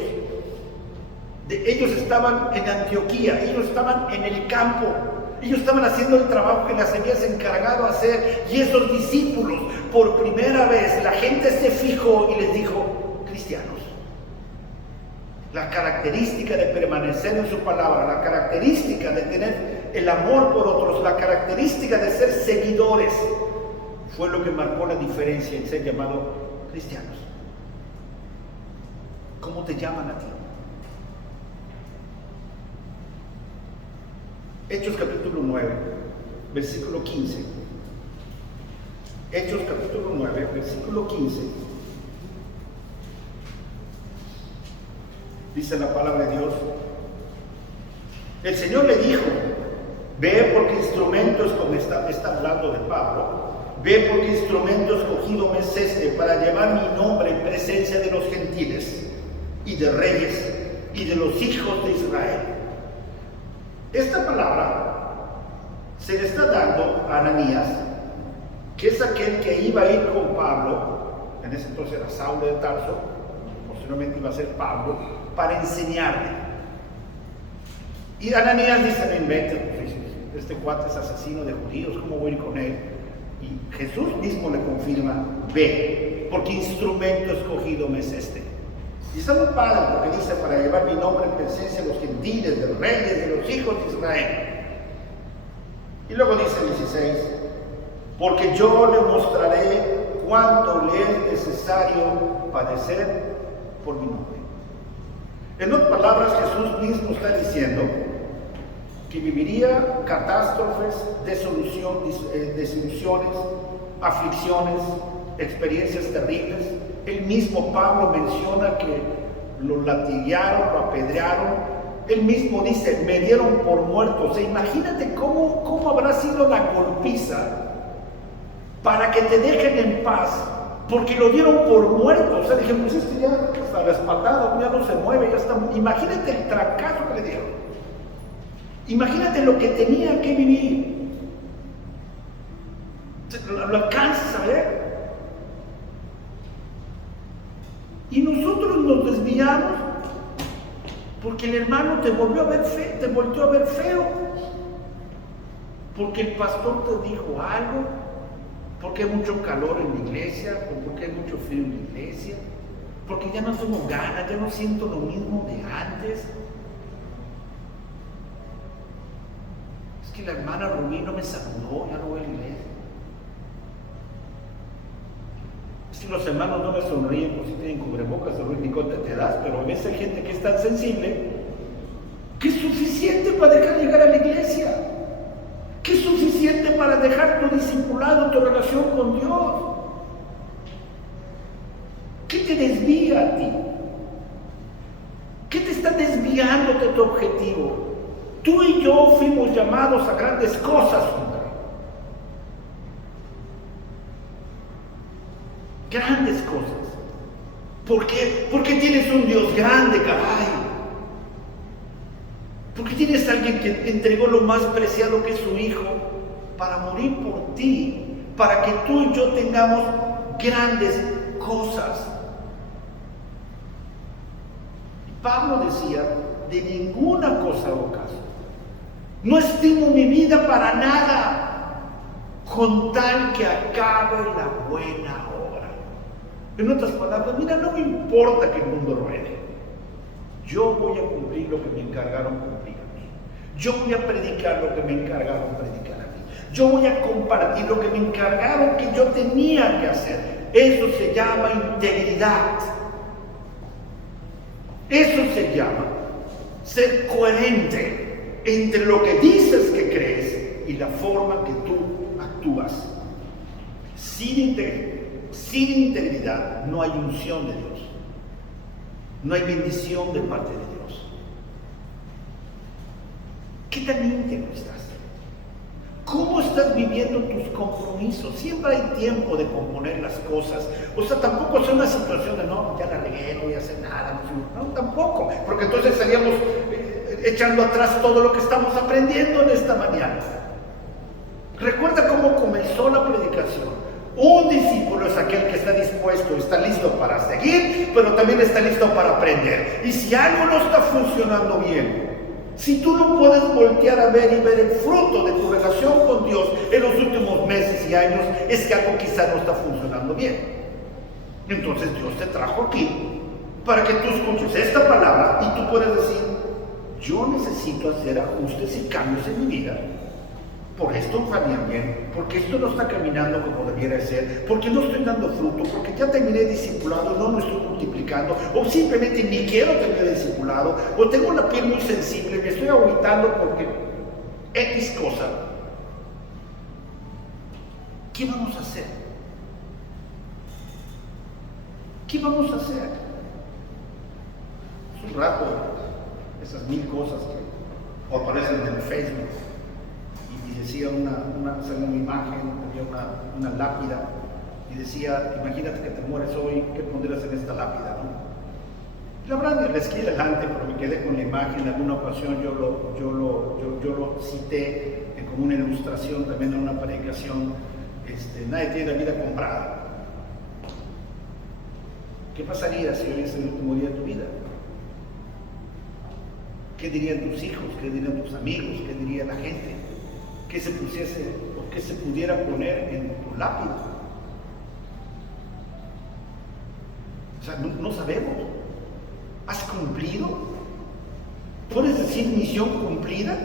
Ellos estaban en Antioquía, ellos estaban en el campo, ellos estaban haciendo el trabajo que les habías encargado hacer, y esos discípulos, por primera vez, la gente se fijó y les dijo, cristianos. La característica de permanecer en su palabra, la característica de tener el amor por otros, la característica de ser seguidores, fue lo que marcó la diferencia en ser llamados cristianos. ¿Cómo te llaman a ti? Hechos capítulo 9, versículo 15. Hechos capítulo 9, versículo 15. Dice la palabra de Dios. El Señor le dijo, ve porque instrumento es, como está hablando de Pablo, ve porque instrumento escogido me es este para llevar mi nombre en presencia de los gentiles y de reyes y de los hijos de Israel. Esta palabra se le está dando a Ananías, que es aquel que iba a ir con Pablo, en ese entonces era Saulo de Tarso, posteriormente iba a ser Pablo, para enseñarle. Y Ananías dice, no inventes, este cuate es asesino de judíos, ¿cómo voy a ir con él? Y Jesús mismo le confirma, ve, porque instrumento escogido me es este. Y está muy padre porque dice, para llevar mi nombre en presencia de los gentiles, de los reyes, de los hijos de Israel. Y luego dice el 16, porque yo le mostraré cuánto le es necesario padecer por mi nombre. En otras palabras, Jesús mismo está diciendo que viviría catástrofes, desilusiones, aflicciones, experiencias terribles. El mismo Pablo menciona que lo latigaron, lo apedrearon. Él mismo dice, me dieron por muerto. O sea, imagínate cómo habrá sido la golpiza para que te dejen en paz, porque lo dieron por muerto. O sea, dije, pues este ya está respaldado, ya no se mueve, ya está. Imagínate el trancazo que le dieron. Imagínate lo que tenía que vivir. Lo alcanzas a ver. Y nosotros nos desviamos porque el hermano te volvió a ver feo, te volteó a ver feo, porque el pastor te dijo algo, porque hay mucho calor en la iglesia, o porque hay mucho frío en la iglesia, porque ya no tengo ganas, ya no siento lo mismo de antes. Es que la hermana Rubí no me saludó, ya no voy a la iglesia. Si los hermanos no me sonríen, pues si tienen cubrebocas, el único te das, pero a veces hay gente que es tan sensible que es suficiente para dejar llegar a la iglesia, que es suficiente para dejar tu discipulado, tu relación con Dios. ¿Qué te desvía a ti? ¿Qué te está desviando de tu objetivo? Tú y yo fuimos llamados a grandes cosas, hombre. Grandes cosas. ¿Por qué? Porque tienes un Dios grande, caray. Porque tienes a alguien que te entregó lo más preciado que es su Hijo para morir por ti, para que tú y yo tengamos grandes cosas. Y Pablo decía, de ninguna cosa hago caso. No estimo mi vida para nada, con tal que acabe la buena obra. En otras palabras, mira, no me importa que el mundo ruede. Yo voy a cumplir lo que me encargaron cumplir a mí. Yo voy a predicar lo que me encargaron predicar a mí. Yo voy a compartir lo que me encargaron que yo tenía que hacer. Eso se llama integridad. Eso se llama ser coherente entre lo que dices que crees y la forma que tú actúas. Sin integridad no hay unción de Dios. No hay bendición de parte de Dios. ¿Qué tan íntegro estás? ¿Cómo estás viviendo tus compromisos? Siempre hay tiempo de componer las cosas. O sea, tampoco es una situación de no, ya la regué, no voy a hacer nada. No, tampoco. Porque entonces estaríamos echando atrás todo lo que estamos aprendiendo en esta mañana. Recuerda cómo comenzó la predicación. Un discípulo es aquel que está dispuesto, está listo para seguir, pero también está listo para aprender. Y si algo no está funcionando bien, si tú no puedes voltear a ver y ver el fruto de tu relación con Dios en los últimos meses y años, es que algo quizá no está funcionando bien. Entonces Dios te trajo aquí para que tú escuches esta palabra y tú puedas decir, yo necesito hacer ajustes y cambios en mi vida. Por esto no va bien, porque esto no está caminando como debiera ser, porque no estoy dando fruto, porque ya terminé discipulado, no me estoy multiplicando, o simplemente ni quiero tener discipulado, o tengo la piel muy sensible, me estoy agüitando porque X cosa. ¿Qué vamos a hacer? ¿Qué vamos a hacer? Es un rato, esas 1000 cosas que aparecen en el Facebook. Y decía salió una imagen, había una lápida, y decía, imagínate que te mueres hoy, ¿qué pondrías en esta lápida? ¿No? La verdad, les quiero adelante, pero me quedé con la imagen. En alguna ocasión yo lo cité como una ilustración también en una predicación. Nadie tiene la vida comprada. ¿Qué pasaría si hoy es el último día de tu vida? ¿Qué dirían tus hijos? ¿Qué dirían tus amigos? ¿Qué diría la gente? ¿Qué se pusiese o qué se pudiera poner en tu lápida? O sea, no sabemos. ¿Has cumplido? ¿Puedes decir misión cumplida?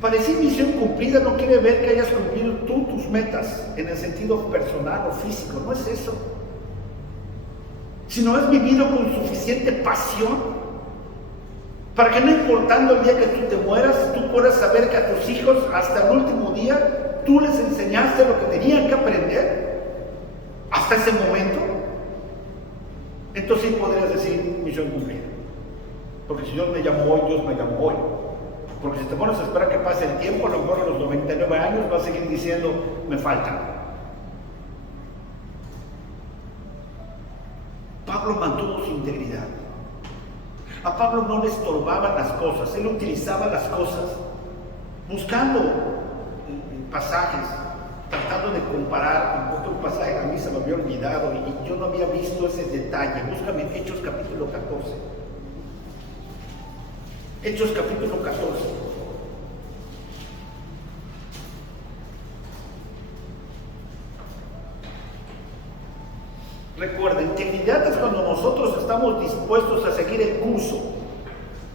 Para decir misión cumplida no quiere ver que hayas cumplido tú tus metas en el sentido personal o físico, no es eso. Sino has vivido con suficiente pasión para que no importando el día que tú te mueras, tú puedas saber que a tus hijos hasta el último día tú les enseñaste lo que tenían que aprender hasta ese momento. Entonces sí podrías decir misión cumplida. Porque si Dios me llamó hoy, Dios me llamó hoy. Porque si te pones a esperar que pase el tiempo, a lo mejor a los 99 años vas a seguir diciendo, me faltan. Pablo mantuvo su integridad. A Pablo no le estorbaban las cosas, él utilizaba las cosas, buscando pasajes, tratando de comparar. Otro pasaje a mí se me había olvidado y yo no había visto ese detalle. Búscame en Hechos capítulo 14. Hechos capítulo 14. Recuerda, integridad es cuando nosotros estamos dispuestos a seguir el curso,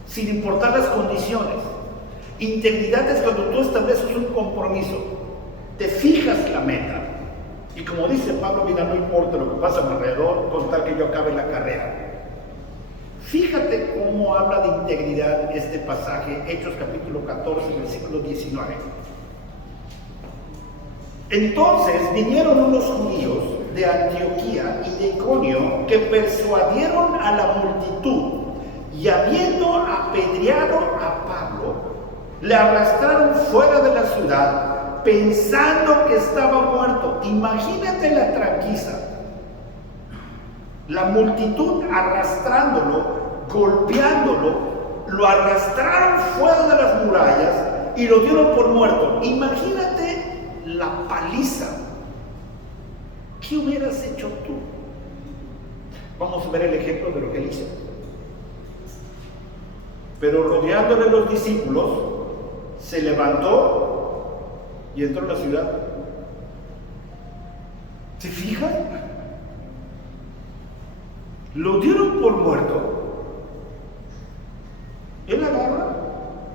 sin importar las condiciones. Integridad es cuando tú estableces un compromiso, te fijas la meta Y como dice Pablo, mira, no importa lo que pasa a mi alrededor, con tal que yo acabe la carrera. Fíjate cómo habla de integridad este pasaje, Hechos capítulo 14, versículo 19. Entonces vinieron unos judíos de Antioquía y de Iconio que persuadieron a la multitud, y habiendo apedreado a Pablo, le arrastraron fuera de la ciudad, pensando que estaba muerto. Imagínate la tranquiza. La multitud arrastrándolo, golpeándolo, lo arrastraron fuera de las murallas y lo dieron por muerto. Imagínate la paliza. ¿Qué hubieras hecho tú? Vamos a ver el ejemplo de lo que él hizo. Pero rodeándole los discípulos, se levantó y entró en la ciudad. ¿Se fijan? Lo dieron por muerto. Él agarra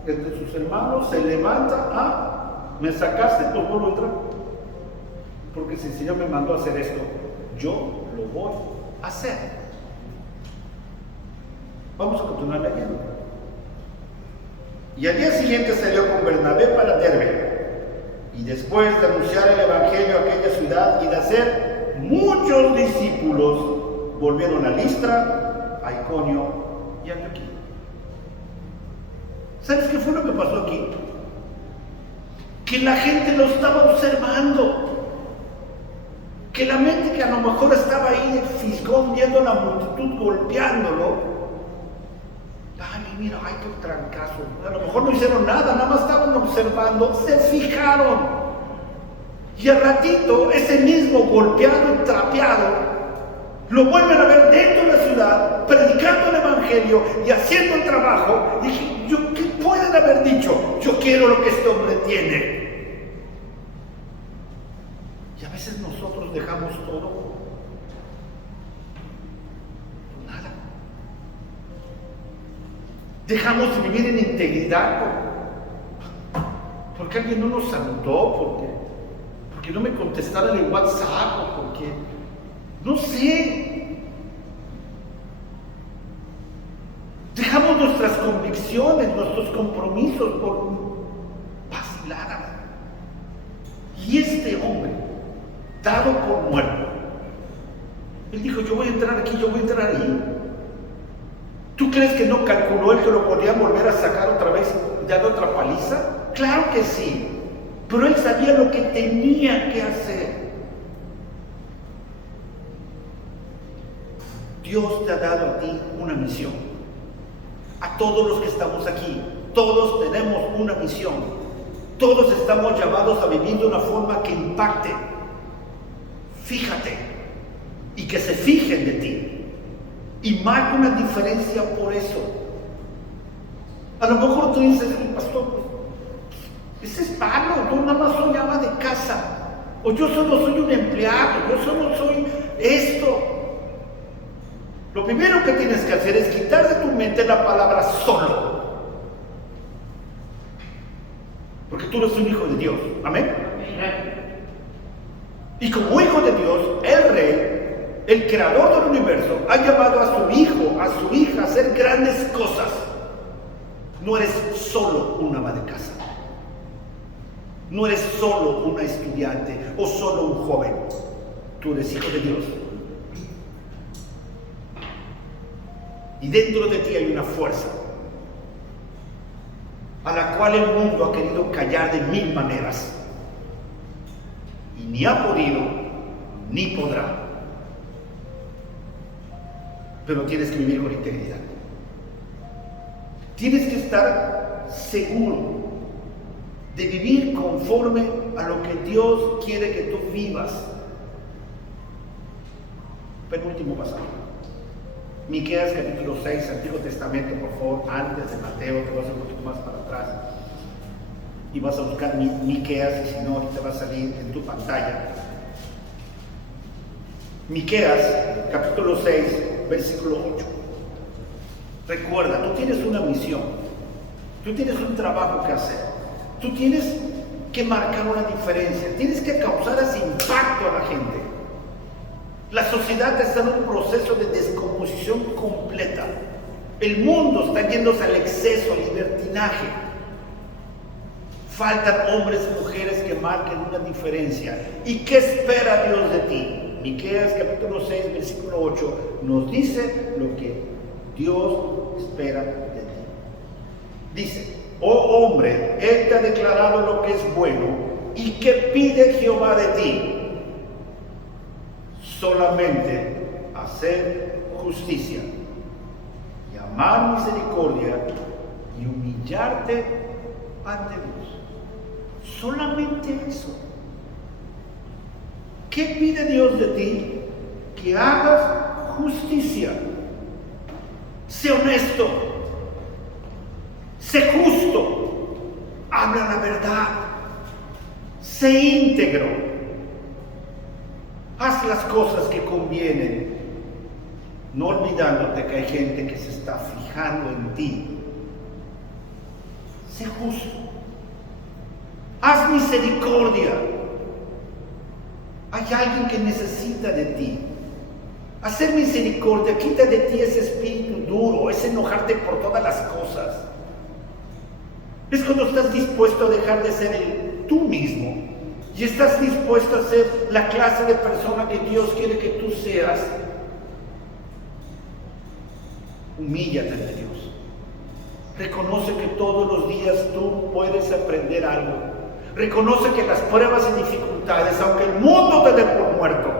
entre sus hermanos, se levanta. Me sacaste, pues vuelvo a entrar. Porque si el Señor me mandó a hacer esto, yo lo voy a hacer. Vamos a continuar leyendo. Y al día siguiente salió con Bernabé para Derbe. Y después de anunciar el evangelio a aquella ciudad y de hacer muchos discípulos, volvieron a Listra, a Iconio y a Antioquía. ¿Sabes qué fue lo que pasó aquí? Que la gente lo estaba observando. Que la mente que a lo mejor estaba ahí de fisgón viendo a la multitud golpeándolo. Ay, mira, ay, qué trancazo. A lo mejor no hicieron nada, nada más estaban observando, se fijaron. Y al ratito, ese mismo golpeado y trapeado, lo vuelven a ver dentro de la ciudad, predicando el evangelio y haciendo el trabajo. Y dije, ¿qué pueden haber dicho? Yo quiero lo que este hombre tiene. Y a veces nosotros dejamos todo por nada. Dejamos de vivir en integridad porque alguien no nos saludó, porque no me contestaron en el WhatsApp, o porque no sé. Dejamos nuestras convicciones, nuestros compromisos por vaciladas. Y este hombre, dado por muerto, él dijo, yo voy a entrar aquí, yo voy a entrar ahí. ¿Tú crees que no calculó él que lo podía volver a sacar otra vez y darle otra paliza? Claro que sí, pero él sabía lo que tenía que hacer. Dios te ha dado a ti una misión. A todos los que estamos aquí, todos tenemos una misión. Todos estamos llamados a vivir de una forma que impacte. Fíjate, y que se fijen de ti. Y marca una diferencia por eso. A lo mejor tú dices, pastor, ese es Pablo, yo nada más soy ama de casa. O yo solo soy un empleado, yo solo soy esto. Lo primero que tienes que hacer es quitar de tu mente la palabra solo. Porque tú eres un hijo de Dios. Amén. Y como hijo de Dios, el Rey, el creador del universo, ha llamado a su hijo, a su hija a hacer grandes cosas. No eres solo una ama de casa. No eres solo una estudiante o solo un joven. Tú eres hijo de Dios. Y dentro de ti hay una fuerza a la cual el mundo ha querido callar de mil maneras. Y ni ha podido, ni podrá. Pero tienes que vivir con integridad. Tienes que estar seguro de vivir conforme a lo que Dios quiere que tú vivas. Penúltimo pasaje. Miqueas capítulo 6, Antiguo Testamento, por favor, antes de Mateo, te vas un poquito más para atrás. Y vas a buscar Miqueas, y si no, ahorita va a salir en tu pantalla. Miqueas capítulo 6, versículo 8. Recuerda, tú tienes una misión, tú tienes un trabajo que hacer, tú tienes que marcar una diferencia, tienes que causar ese impacto a la gente. La sociedad está en un proceso de descomposición completa. El mundo está yéndose al exceso, al libertinaje. Faltan hombres y mujeres que marquen una diferencia. ¿Y qué espera Dios de ti? Miqueas capítulo 6, versículo 8 nos dice lo que Dios espera de ti. Dice: oh hombre, Él te ha declarado lo que es bueno. ¿Y qué pide Jehová de ti? Solamente hacer justicia y amar misericordia y humillarte ante Dios. Solamente eso. ¿Qué pide Dios de ti? Que hagas justicia. Sé honesto. Sé justo. Habla la verdad. Sé íntegro. Haz las cosas que convienen, no olvidándote que hay gente que se está fijando en ti. Sé justo. Haz misericordia. Hay alguien que necesita de ti. Hacer misericordia quita de ti ese espíritu duro, ese enojarte por todas las cosas. Es cuando estás dispuesto a dejar de ser tú mismo. Y estás dispuesto a ser la clase de persona que Dios quiere que tú seas. Humíllate ante Dios. Reconoce que todos los días tú puedes aprender algo. Reconoce que las pruebas y dificultades, aunque el mundo te dé por muerto,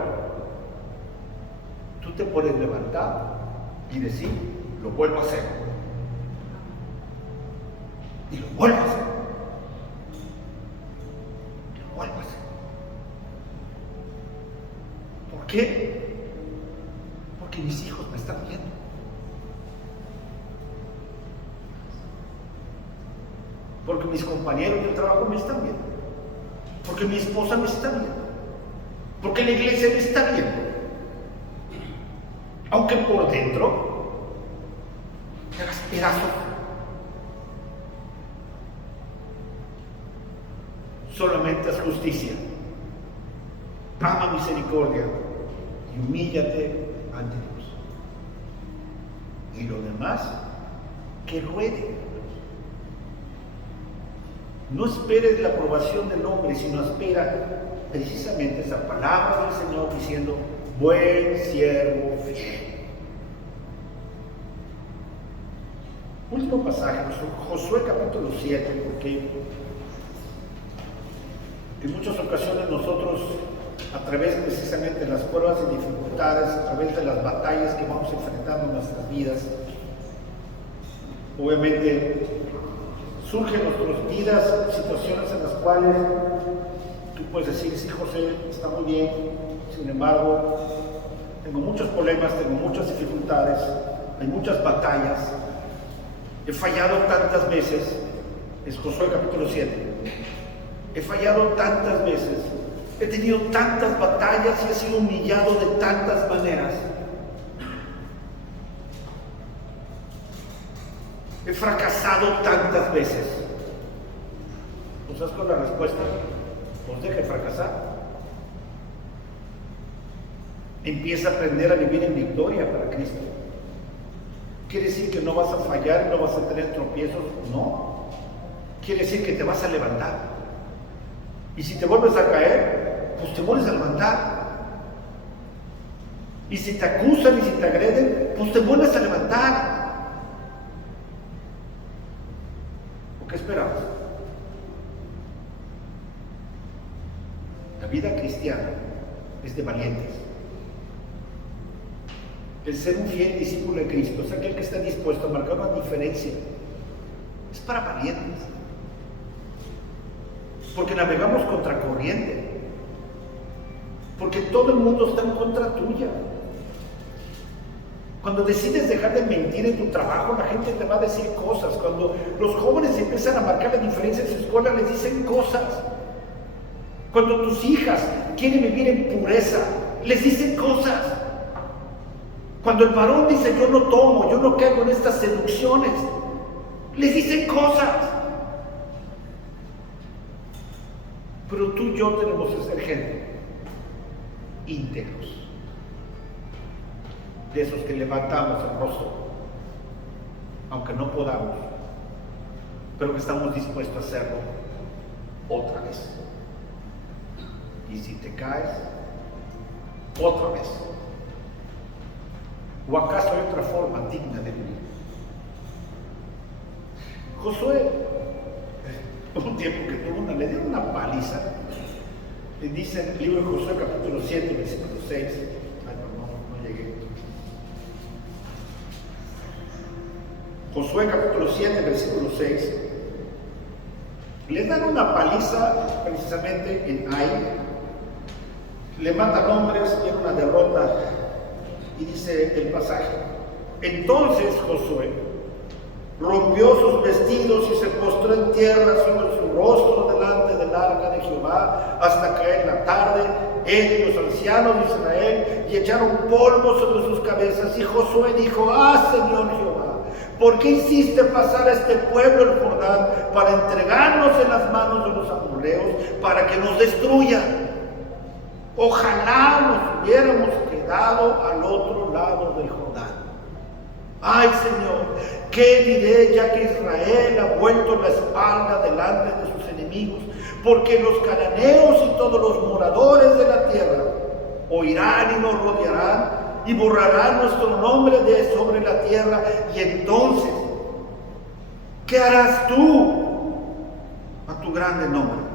tú te puedes levantar y decir: lo vuelvo a hacer. Y lo vuelvo a hacer. Vuelvo a hacer. ¿Por qué? Porque mis hijos me están viendo. Porque mis compañeros de trabajo me están viendo. Porque mi esposa me está viendo. Porque la iglesia me está viendo. Aunque por dentro te hagas pedazos. Solamente haz justicia, ama misericordia y humíllate ante Dios. Y lo demás, que ruede. No esperes la aprobación del hombre, sino espera precisamente esa palabra del Señor diciendo: buen siervo fiel. Último pasaje, Josué capítulo 7, porque en muchas ocasiones nosotros, a través precisamente de las pruebas y dificultades, a través de las batallas que vamos enfrentando en nuestras vidas, obviamente surgen en nuestras vidas situaciones en las cuales tú puedes decir: sí, José, está muy bien, sin embargo, tengo muchos problemas, tengo muchas dificultades, hay muchas batallas, he fallado tantas veces. Es Josué capítulo 7. He fallado tantas veces, he tenido tantas batallas y he sido humillado de tantas maneras. He fracasado tantas veces. ¿No sabes cuál es la respuesta? Pues deja de fracasar. Empieza a aprender a vivir en victoria para Cristo. ¿Quiere decir que no vas a fallar y no vas a tener tropiezos? No. Quiere decir que te vas a levantar. Y si te vuelves a caer, pues te vuelves a levantar. Y si te acusan y si te agreden, pues te vuelves a levantar. ¿O qué esperabas? La vida cristiana es de valientes. El ser un fiel discípulo de Cristo es aquel que está dispuesto a marcar una diferencia. Es para valientes. Porque navegamos contra corriente. Porque todo el mundo está en contra tuya. Cuando decides dejar de mentir en tu trabajo, la gente te va a decir cosas. Cuando los jóvenes empiezan a marcar la diferencia en su escuela, les dicen cosas. Cuando tus hijas quieren vivir en pureza, les dicen cosas. Cuando el varón dice: yo no tomo, yo no caigo en estas seducciones, les dicen cosas. Pero tú y yo tenemos que ser gente íntegros, de esos que levantamos el rostro, aunque no podamos, pero que estamos dispuestos a hacerlo otra vez. Y si te caes, otra vez. ¿O acaso hay otra forma digna de vivir? Josué, hubo un tiempo que le dieron una paliza. Y dice en el libro de Josué, capítulo 7, versículo 6. Ay, no llegué. Josué, capítulo 7, versículo 6. Le dan una paliza precisamente en Ai. Le matan hombres y en una derrota. Y dice el pasaje: entonces Josué rompió sus vestidos y se postró en tierra sobre su rostro delante del arca de Jehová hasta caer la tarde. Él y los ancianos de Israel y echaron polvo sobre sus cabezas. Y Josué dijo: Señor Jehová, ¿por qué hiciste pasar a este pueblo el Jordán para entregarnos en las manos de los amorreos para que nos destruyan? Ojalá nos hubiéramos quedado al otro lado del Jordán. Ay, Señor, ¿qué diré ya que Israel ha vuelto la espalda delante de sus enemigos? Porque los cananeos y todos los moradores de la tierra oirán y nos rodearán y borrarán nuestro nombre de sobre la tierra. Y entonces, ¿qué harás tú a tu grande nombre?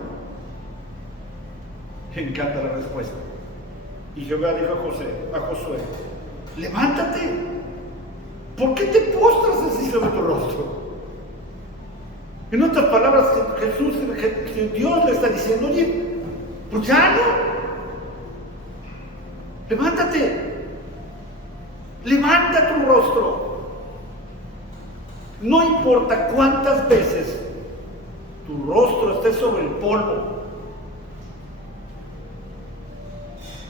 Me encanta la respuesta. Y Jehová dijo a Josué: levántate. ¿Por qué te postras así sobre tu rostro? En otras palabras, Dios le está diciendo: oye, pues ya no. Levántate. Levanta tu rostro. No importa cuántas veces tu rostro esté sobre el polvo.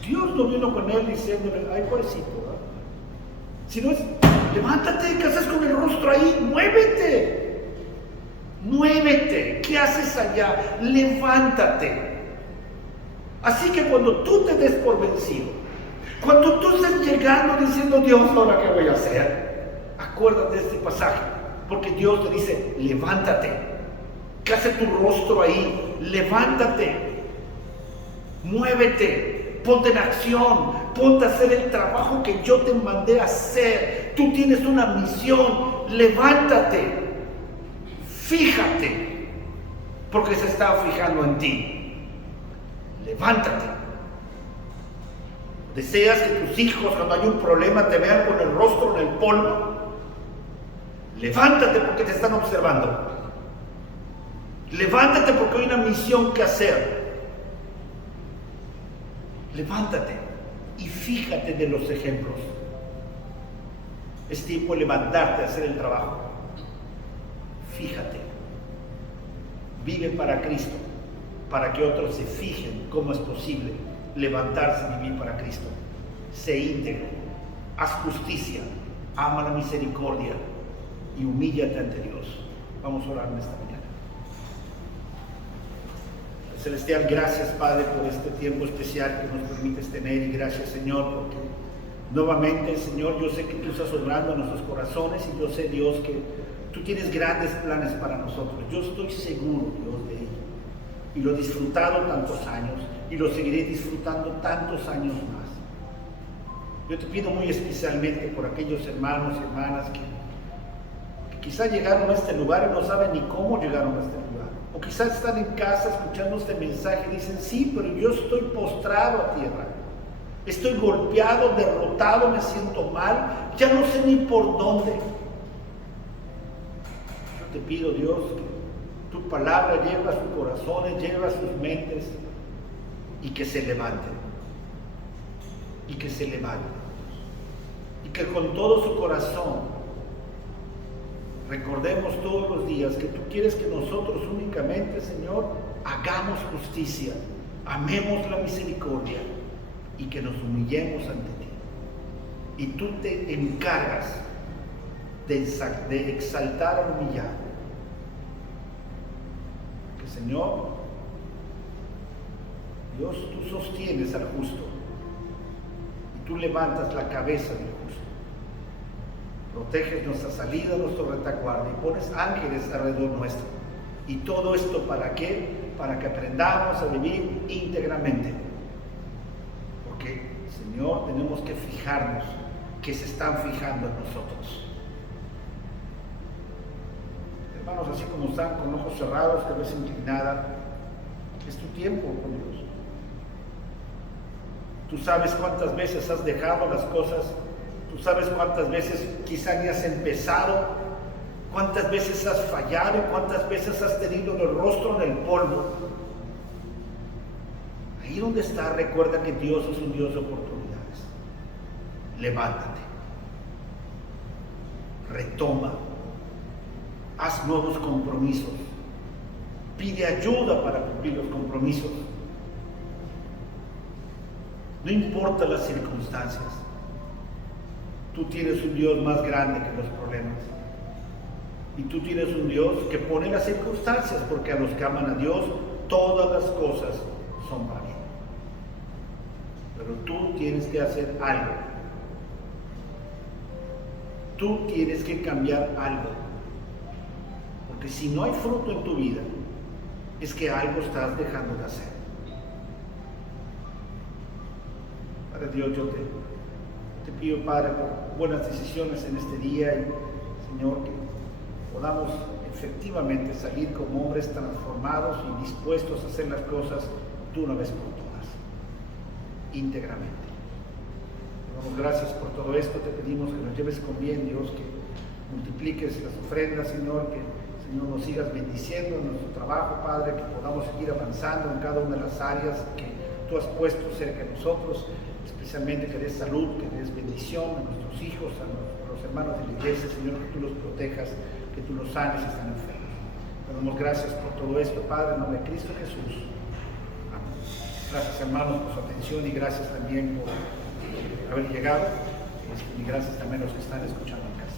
Dios no vino con él diciéndole: ay, pobrecito, ¿verdad? Si no es: levántate, ¿qué haces con el rostro ahí? Muévete. Muévete. ¿Qué haces allá? Levántate. Así que cuando tú te des por vencido, cuando tú estés llegando diciendo: Dios, ¿ahora qué voy a hacer? Acuérdate de este pasaje, porque Dios te dice: levántate. ¿Qué hace tu rostro ahí? Levántate. Muévete. Ponte en acción, ponte a hacer el trabajo que yo te mandé a hacer. Tú tienes una misión, levántate, fíjate, porque se está fijando en ti. Levántate. ¿Deseas que tus hijos, cuando hay un problema, te vean con el rostro en el polvo? Levántate, porque te están observando. Levántate, porque hay una misión que hacer. Levántate y fíjate de los ejemplos. Es tiempo de levantarte a hacer el trabajo. Fíjate. Vive para Cristo, para que otros se fijen cómo es posible levantarse y vivir para Cristo. Sé íntegro, haz justicia, ama la misericordia y humíllate ante Dios. Vamos a orar en esta mañana. Celestial, gracias, Padre, por este tiempo especial que nos permites tener, y gracias, Señor, porque nuevamente, Señor, yo sé que tú estás obrando en nuestros corazones, y yo sé, Dios, que tú tienes grandes planes para nosotros. Yo estoy seguro, Dios, de ello, y lo he disfrutado tantos años y lo seguiré disfrutando tantos años más. Yo te pido muy especialmente por aquellos hermanos y hermanas que quizá llegaron a este lugar y no saben ni cómo llegaron a este lugar. O quizás están en casa escuchando este mensaje y dicen: sí, pero yo estoy postrado a tierra. Estoy golpeado, derrotado, me siento mal, ya no sé ni por dónde. Yo te pido, Dios, que tu palabra llegue a sus corazones, llegue a sus mentes, y que se levanten. Y que se levanten. Y que con todo su corazón recordemos todos los días que tú quieres que nosotros únicamente, Señor, hagamos justicia, amemos la misericordia y que nos humillemos ante ti. Y tú te encargas de exaltar al humillado. Que, Señor, Dios, tú sostienes al justo y tú levantas la cabeza del justo. Proteges nuestra salida, nuestro retaguardia y pones ángeles alrededor nuestro. ¿Y todo esto para qué? Para que aprendamos a vivir íntegramente. Porque, Señor, tenemos que fijarnos que se están fijando en nosotros. Hermanos, así como están con ojos cerrados, cabeza inclinada, es tu tiempo con Dios. Tú sabes cuántas veces has dejado las cosas, tú sabes cuántas veces quizá ni has empezado, cuántas veces has fallado, cuántas veces has tenido el rostro en el polvo. Ahí donde está, recuerda que Dios es un Dios de oportunidades. Levántate, retoma, haz nuevos compromisos, pide ayuda para cumplir los compromisos. No importa las circunstancias, tú tienes un Dios más grande que los problemas. Y tú tienes un Dios que pone las circunstancias, porque a los que aman a Dios, todas las cosas son para bien. Pero tú tienes que hacer algo. Tú tienes que cambiar algo. Porque si no hay fruto en tu vida, es que algo estás dejando de hacer. Padre Dios, yo te pido, Padre, por buenas decisiones en este día y, Señor, que podamos efectivamente salir como hombres transformados y dispuestos a hacer las cosas de una vez por todas, íntegramente. Te damos gracias por todo esto, te pedimos que nos lleves con bien, Dios, que multipliques las ofrendas, Señor, que Señor nos sigas bendiciendo en nuestro trabajo, Padre, que podamos seguir avanzando en cada una de las áreas que tú has puesto cerca de nosotros, especialmente que des salud, que des bendición a nuestros hijos, a los hermanos de la iglesia, Señor, que tú los protejas, que tú los sanes si están enfermos. Te damos gracias por todo esto, Padre, en nombre de Cristo Jesús. Amén. Gracias, hermanos, por su atención y gracias también por haber llegado. Y gracias también a los que están escuchando en casa.